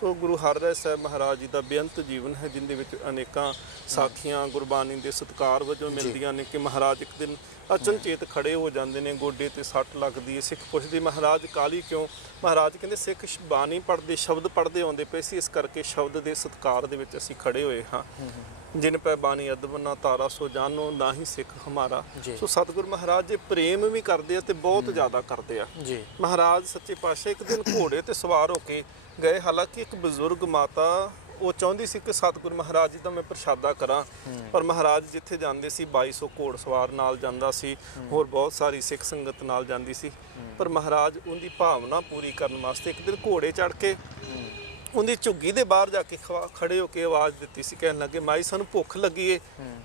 ਸੋ ਗੁਰੂ ਹਰਰਾਏ ਸਾਹਿਬ ਮਹਾਰਾਜ ਜੀ ਦਾ ਬੇਅੰਤ ਜੀਵਨ ਹੈ, ਜਿੰਦੇ ਵਿੱਚ ਅਨੇਕਾਂ ਸਾਖੀਆਂ ਗੁਰਬਾਣੀ ਦੇ ਸਤਿਕਾਰ ਵਜੋਂ ਮਿਲਦੀਆਂ ਨੇ ਕਿ ਮਹਾਰਾਜ ਇੱਕ ਦਿਨ ਅਚਨਚੇਤ ਖੜੇ ਹੋ ਜਾਂਦੇ ਨੇ, ਗੋਡੇ ਤੇ ਸੱਟ ਲੱਗਦੀ ਹੈ, ਸਿੱਖ ਪੁੱਛਦੇ ਮਹਾਰਾਜ ਕਾਲੀ ਕਿਉਂ? ਮਹਾਰਾਜ ਕਹਿੰਦੇ ਸਿੱਖ ਬਾਣੀ ਪੜ੍ਹਦੇ, ਸ਼ਬਦ ਪੜ੍ਹਦੇ ਆਉਂਦੇ ਪਏ ਸੀ, ਇਸ ਕਰਕੇ ਸ਼ਬਦ ਦੇ ਸਤਿਕਾਰ ਦੇ ਵਿੱਚ ਅਸੀਂ ਖੜੇ ਹੋਏ ਹਾਂ। ਜਿਨ ਪੈ ਬਾਣੀ ਅਦਬ ਨਾ ਤਾਰਾ ਸੋ ਜਾਨੋ, ਨਾ ਹੀ ਸਿੱਖ ਹਮਾਰਾ। ਸੋ ਸਤਿਗੁਰੂ ਮਹਾਰਾਜ ਜੇ ਪ੍ਰੇਮ ਵੀ ਕਰਦੇ ਆ ਤੇ ਬਹੁਤ ਜ਼ਿਆਦਾ ਕਰਦੇ ਆ। ਮਹਾਰਾਜ ਸੱਚੇ ਪਾਤਸ਼ਾਹ ਇੱਕ ਦਿਨ ਘੋੜੇ ਤੇ ਸਵਾਰ ਹੋ ਕੇ ਗਏ, ਹਾਲਾਂਕਿ ਇੱਕ ਬਜ਼ੁਰਗ ਮਾਤਾ ਉਹ ਚਾਹੁੰਦੀ ਸੀ ਕਿ ਸਤਿਗੁਰੂ ਮਹਾਰਾਜ ਜੀ ਦਾ ਮੈਂ ਪ੍ਰਸ਼ਾਦਾ ਕਰਾਂ, ਪਰ ਮਹਾਰਾਜ ਜਿੱਥੇ ਜਾਂਦੇ ਸੀ 2200 ਘੋੜ ਸਵਾਰ ਨਾਲ ਜਾਂਦਾ ਸੀ, ਹੋਰ ਬਹੁਤ ਸਾਰੀ ਸਿੱਖ ਸੰਗਤ ਨਾਲ ਜਾਂਦੀ ਸੀ, ਪਰ ਮਹਾਰਾਜ ਉਹਦੀ ਭਾਵਨਾ ਪੂਰੀ ਕਰਨ ਵਾਸਤੇ ਇੱਕ ਦਿਨ ਘੋੜੇ ਚੜ੍ਹ ਕੇ ਉਹਦੀ ਝੁੱਗੀ ਦੇ ਬਾਹਰ ਜਾ ਕੇ ਖੜੇ ਹੋ ਕੇ ਆਵਾਜ਼ ਦਿੱਤੀ ਸੀ, ਕਹਿਣ ਲੱਗੇ ਮਾਈ ਸਾਨੂੰ ਭੁੱਖ ਲੱਗੀ ਏ।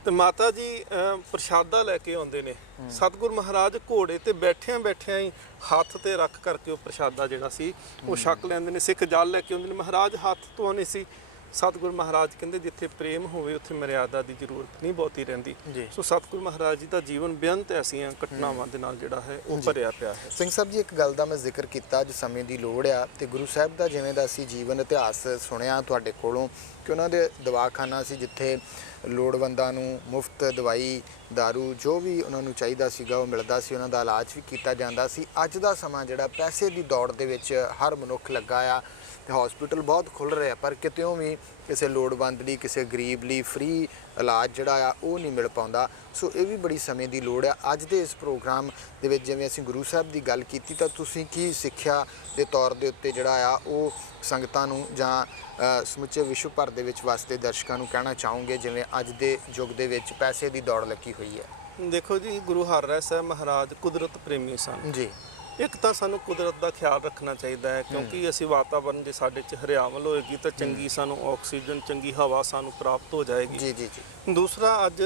ਤੇ ਮਾਤਾ ਜੀ ਪ੍ਰਸ਼ਾਦਾ ਲੈ ਕੇ ਆਉਂਦੇ ਨੇ, ਸਤਿਗੁਰੂ ਮਹਾਰਾਜ ਘੋੜੇ ਤੇ ਬੈਠਿਆਂ ਬੈਠਿਆਂ ਹੀ ਹੱਥ ਤੇ ਰੱਖ ਕਰਕੇ ਉਹ ਪ੍ਰਸ਼ਾਦਾ ਜਿਹੜਾ ਸੀ ਉਹ ਛਕ ਲੈਂਦੇ ਨੇ। ਸਿੱਖ ਜਲ ਲੈ ਕੇ ਆਉਂਦੇ ਨੇ, ਮਹਾਰਾਜ ਹੱਥ ਧੋਣੇ ਸੀ। ਸਤਿਗੁਰੂ ਮਹਾਰਾਜ ਕਹਿੰਦੇ ਜਿੱਥੇ ਪ੍ਰੇਮ ਹੋਵੇ ਉੱਥੇ ਮਰਿਆਦਾ ਦੀ ਜ਼ਰੂਰਤ ਨਹੀਂ ਬਹੁਤੀ ਰਹਿੰਦੀ। ਸੋ ਸਤਿਗੁਰੂ ਮਹਾਰਾਜ ਜੀ ਦਾ ਜੀਵਨ ਬੇਅੰਤ ਐਸੀਆਂ ਘਟਨਾਵਾਂ ਦੇ ਨਾਲ ਜਿਹੜਾ ਹੈ ਉਹ ਭਰਿਆ ਪਿਆ ਹੈ। ਸਿੰਘ ਸਾਹਿਬ ਜੀ, ਇੱਕ ਗੱਲ ਦਾ ਮੈਂ ਜ਼ਿਕਰ ਕੀਤਾ, ਅੱਜ ਸਮੇਂ ਦੀ ਲੋੜ ਆ ਤੇ ਗੁਰੂ ਸਾਹਿਬ ਦਾ ਜਿਵੇਂ ਦਾ ਅਸੀਂ ਜੀਵਨ ਇਤਿਹਾਸ ਸੁਣਿਆ ਤੁਹਾਡੇ ਕੋਲੋਂ ਕਿ ਉਹਨਾਂ ਦੇ ਦਵਾਖਾਨਾ ਸੀ ਜਿੱਥੇ ਲੋੜਵੰਦਾਂ ਨੂੰ ਮੁਫਤ ਦਵਾਈ ਦਾਰੂ ਜੋ ਵੀ ਉਹਨਾਂ ਨੂੰ ਚਾਹੀਦਾ ਸੀਗਾ ਉਹ ਮਿਲਦਾ ਸੀ, ਉਹਨਾਂ ਦਾ ਇਲਾਜ ਵੀ ਕੀਤਾ ਜਾਂਦਾ ਸੀ। ਅੱਜ ਦਾ ਸਮਾਂ ਜਿਹੜਾ ਪੈਸੇ ਦੀ ਦੌੜ ਦੇ ਵਿੱਚ ਹਰ ਮਨੁੱਖ ਲੱਗਾ ਆ ਤੇ ਹਸਪੀਟਲ ਬਹੁਤ ਖੁੱਲ੍ਹ ਰਹੇ ਆ, ਪਰ ਕਿਤਿਓਂ ਵੀ ਕਿਸੇ ਲੋੜਵੰਦ ਲਈ, ਕਿਸੇ ਗਰੀਬ ਲਈ ਫ੍ਰੀ ਇਲਾਜ ਜਿਹੜਾ ਆ ਉਹ ਨਹੀਂ ਮਿਲ ਪਾਉਂਦਾ। ਸੋ ਇਹ ਵੀ ਬੜੀ ਸਮੇਂ ਦੀ ਲੋੜ ਆ। ਅੱਜ ਦੇ ਇਸ ਪ੍ਰੋਗਰਾਮ ਦੇ ਵਿੱਚ ਜਿਵੇਂ ਅਸੀਂ ਗੁਰੂ ਸਾਹਿਬ ਦੀ ਗੱਲ ਕੀਤੀ, ਤਾਂ ਤੁਸੀਂ ਕੀ ਸਿੱਖਿਆ ਦੇ ਤੌਰ ਦੇ ਉੱਤੇ ਜਿਹੜਾ ਆ ਉਹ ਸੰਗਤਾਂ ਨੂੰ ਜਾਂ ਸਮੁੱਚੇ ਵਿਸ਼ਵ ਭਰ ਦੇ ਵਿੱਚ ਵਸਦੇ ਦਰਸ਼ਕਾਂ ਨੂੰ ਕਹਿਣਾ ਚਾਹੋਗੇ ਜਿਵੇਂ ਅੱਜ ਦੇ ਯੁੱਗ ਦੇ ਵਿੱਚ ਪੈਸੇ ਦੀ ਦੌੜ ਲੱਗੀ ਹੋਈ ਹੈ? ਦੇਖੋ ਜੀ, ਗੁਰੂ ਹਰਿਰਾਏ ਸਾਹਿਬ ਮਹਾਰਾਜ ਕੁਦਰਤ ਪ੍ਰੇਮੀ ਸਨ ਜੀ। ਇੱਕ ਤਾਂ ਸਾਨੂੰ ਕੁਦਰਤ ਦਾ ਖਿਆਲ ਰੱਖਣਾ ਚਾਹੀਦਾ ਹੈ, ਕਿਉਂਕਿ ਅਸੀਂ ਵਾਤਾਵਰਨ ਜੇ ਸਾਡੇ 'ਚ ਹਰਿਆਵਲ ਹੋਏਗੀ ਤਾਂ ਚੰਗੀ ਸਾਨੂੰ ਆਕਸੀਜਨ, ਚੰਗੀ ਹਵਾ ਸਾਨੂੰ ਪ੍ਰਾਪਤ ਹੋ ਜਾਏਗੀ। ਜੀ ਜੀ ਜੀ। ਦੂਸਰਾ, ਅੱਜ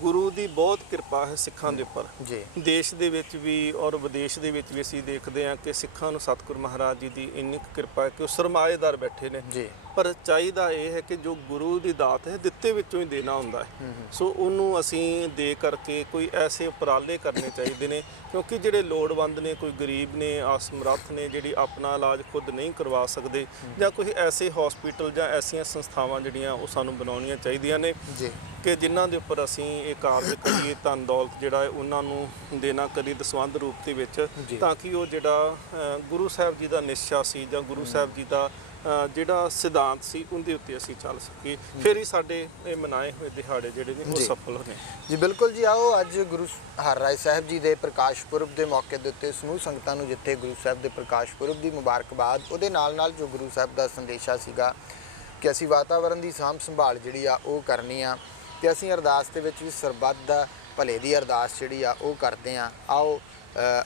ਗੁਰੂ ਦੀ ਬਹੁਤ ਕਿਰਪਾ ਹੈ ਸਿੱਖਾਂ ਦੇ ਉੱਪਰ ਜੀ। ਦੇਸ਼ ਦੇ ਵਿੱਚ ਵੀ ਔਰ ਵਿਦੇਸ਼ ਦੇ ਵਿੱਚ ਵੀ ਅਸੀਂ ਦੇਖਦੇ ਹਾਂ ਕਿ ਸਿੱਖਾਂ ਨੂੰ ਸਤਿਗੁਰੂ ਮਹਾਰਾਜ ਜੀ ਦੀ ਇੰਨੀ ਕੁ ਕਿਰਪਾ ਹੈ ਕਿ ਉਹ ਸਰਮਾਏਦਾਰ ਬੈਠੇ ਨੇ ਜੀ। ਪਰ ਚਾਹੀਦਾ ਇਹ ਹੈ ਕਿ ਜੋ ਗੁਰੂ ਦੀ ਦਾਤ ਹੈ ਦਿੱਤੇ ਵਿੱਚੋਂ ਹੀ ਦੇਣਾ ਹੁੰਦਾ ਹੈ। ਸੋ ਉਹਨੂੰ ਅਸੀਂ ਦੇ ਕਰਕੇ ਕੋਈ ਐਸੇ ਉਪਰਾਲੇ ਕਰਨੇ ਚਾਹੀਦੇ ਨੇ, ਕਿਉਂਕਿ ਜਿਹੜੇ ਲੋੜਵੰਦ ਨੇ, ਕੋਈ ਗਰੀਬ ਨੇ, ਅਸਮਰੱਥ ਨੇ, ਜਿਹੜੀ ਆਪਣਾ ਇਲਾਜ ਖੁਦ ਨਹੀਂ ਕਰਵਾ ਸਕਦੇ, ਜਾਂ ਕੋਈ ਐਸੇ ਹਸਪੀਟਲ ਜਾਂ ਐਸੀਆਂ ਸੰਸਥਾਵਾਂ ਜਿਹੜੀਆਂ ਉਹ ਸਾਨੂੰ ਬਣਾਉਣੀਆਂ ਚਾਹੀਦੀਆਂ ਨੇ ਜੀ ਕਿ ਜਿਨ੍ਹਾਂ ਦੇ ਉੱਪਰ ਅਸੀਂ ਇਹ ਕਾਰਜ ਕਰੀਏ, ਧਨ ਦੌਲਤ ਜਿਹੜਾ ਹੈ ਉਹਨਾਂ ਨੂੰ ਦੇਣਾ ਕਰੀ ਦਸਵੰਧ ਰੂਪ ਦੇ ਵਿੱਚ, ਤਾਂ ਕਿ ਉਹ ਜਿਹੜਾ ਗੁਰੂ ਸਾਹਿਬ ਜੀ ਦਾ ਨਿਸ਼ਚਾ ਸੀ ਜਾਂ ਗੁਰੂ ਸਾਹਿਬ ਜੀ ਦਾ ਜਿਹੜਾ ਸਿਧਾਂਤ ਸੀ ਉਹਦੇ ਉੱਤੇ ਅਸੀਂ ਚੱਲ ਸਕੀਏ। ਫਿਰ ਹੀ ਸਾਡੇ ਇਹ ਮਨਾਏ ਹੋਏ ਦਿਹਾੜੇ ਜਿਹੜੇ ਨੇ ਉਹ ਸਫਲ ਹੋਣੇ ਜੀ। ਬਿਲਕੁਲ ਜੀ। ਆਓ ਅੱਜ ਗੁਰੂ ਹਰਿਰਾਏ ਸਾਹਿਬ ਜੀ ਦੇ ਪ੍ਰਕਾਸ਼ ਪੁਰਬ ਦੇ ਮੌਕੇ ਦੇ ਉੱਤੇ ਸਮੂਹ ਸੰਗਤਾਂ ਨੂੰ ਜਿੱਥੇ ਗੁਰੂ ਸਾਹਿਬ ਦੇ ਪ੍ਰਕਾਸ਼ ਪੁਰਬ ਦੀ ਮੁਬਾਰਕਬਾਦ, ਉਹਦੇ ਨਾਲ ਨਾਲ ਜੋ ਗੁਰੂ ਸਾਹਿਬ ਦਾ ਸੰਦੇਸ਼ਾ ਸੀਗਾ ਕਿ ਅਸੀਂ ਵਾਤਾਵਰਨ ਦੀ ਸਾਂਭ ਸੰਭਾਲ ਜਿਹੜੀ ਆ ਉਹ ਕਰਨੀ ਆ ਤੇ ਅਸੀਂ ਅਰਦਾਸ ਦੇ ਵਿੱਚ ਵੀ ਸਰਬੱਤ ਦਾ ਭਲੇ ਦੀ ਅਰਦਾਸ ਜਿਹੜੀ ਆ ਉਹ ਕਰਦੇ ਆ। ਆਓ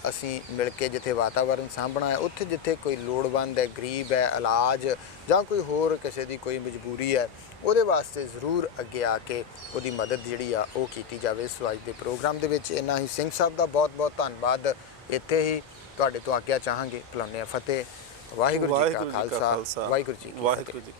ਅਸੀਂ ਮਿਲ ਕੇ ਜਿੱਥੇ ਵਾਤਾਵਰਨ ਸਾਂਭਣਾ ਹੈ, ਉੱਥੇ ਜਿੱਥੇ ਕੋਈ ਲੋੜਵੰਦ ਹੈ, ਗਰੀਬ ਹੈ, ਇਲਾਜ ਜਾਂ ਕੋਈ ਹੋਰ ਕਿਸੇ ਦੀ ਕੋਈ ਮਜਬੂਰੀ ਹੈ, ਉਹਦੇ ਵਾਸਤੇ ਜ਼ਰੂਰ ਅੱਗੇ ਆ ਕੇ ਉਹਦੀ ਮਦਦ ਜਿਹੜੀ ਆ ਉਹ ਕੀਤੀ ਜਾਵੇ। ਸੋ ਅੱਜ ਦੇ ਪ੍ਰੋਗਰਾਮ ਦੇ ਵਿੱਚ ਇੰਨਾ ਹੀ। ਸਿੰਘ ਸਾਹਿਬ ਦਾ ਬਹੁਤ ਬਹੁਤ ਧੰਨਵਾਦ। ਇੱਥੇ ਹੀ ਤੁਹਾਡੇ ਤੋਂ ਆਗਿਆ ਚਾਹਾਂਗੇ। ਬੁਲਾਉਂਦੇ ਹਾਂ ਫਤਿਹ। ਵਾਹਿਗੁਰੂ ਜੀ ਕਾ ਖਾਲਸਾ, ਵਾਹਿਗੁਰੂ ਜੀ ਕੀ ਫਤਿਹ।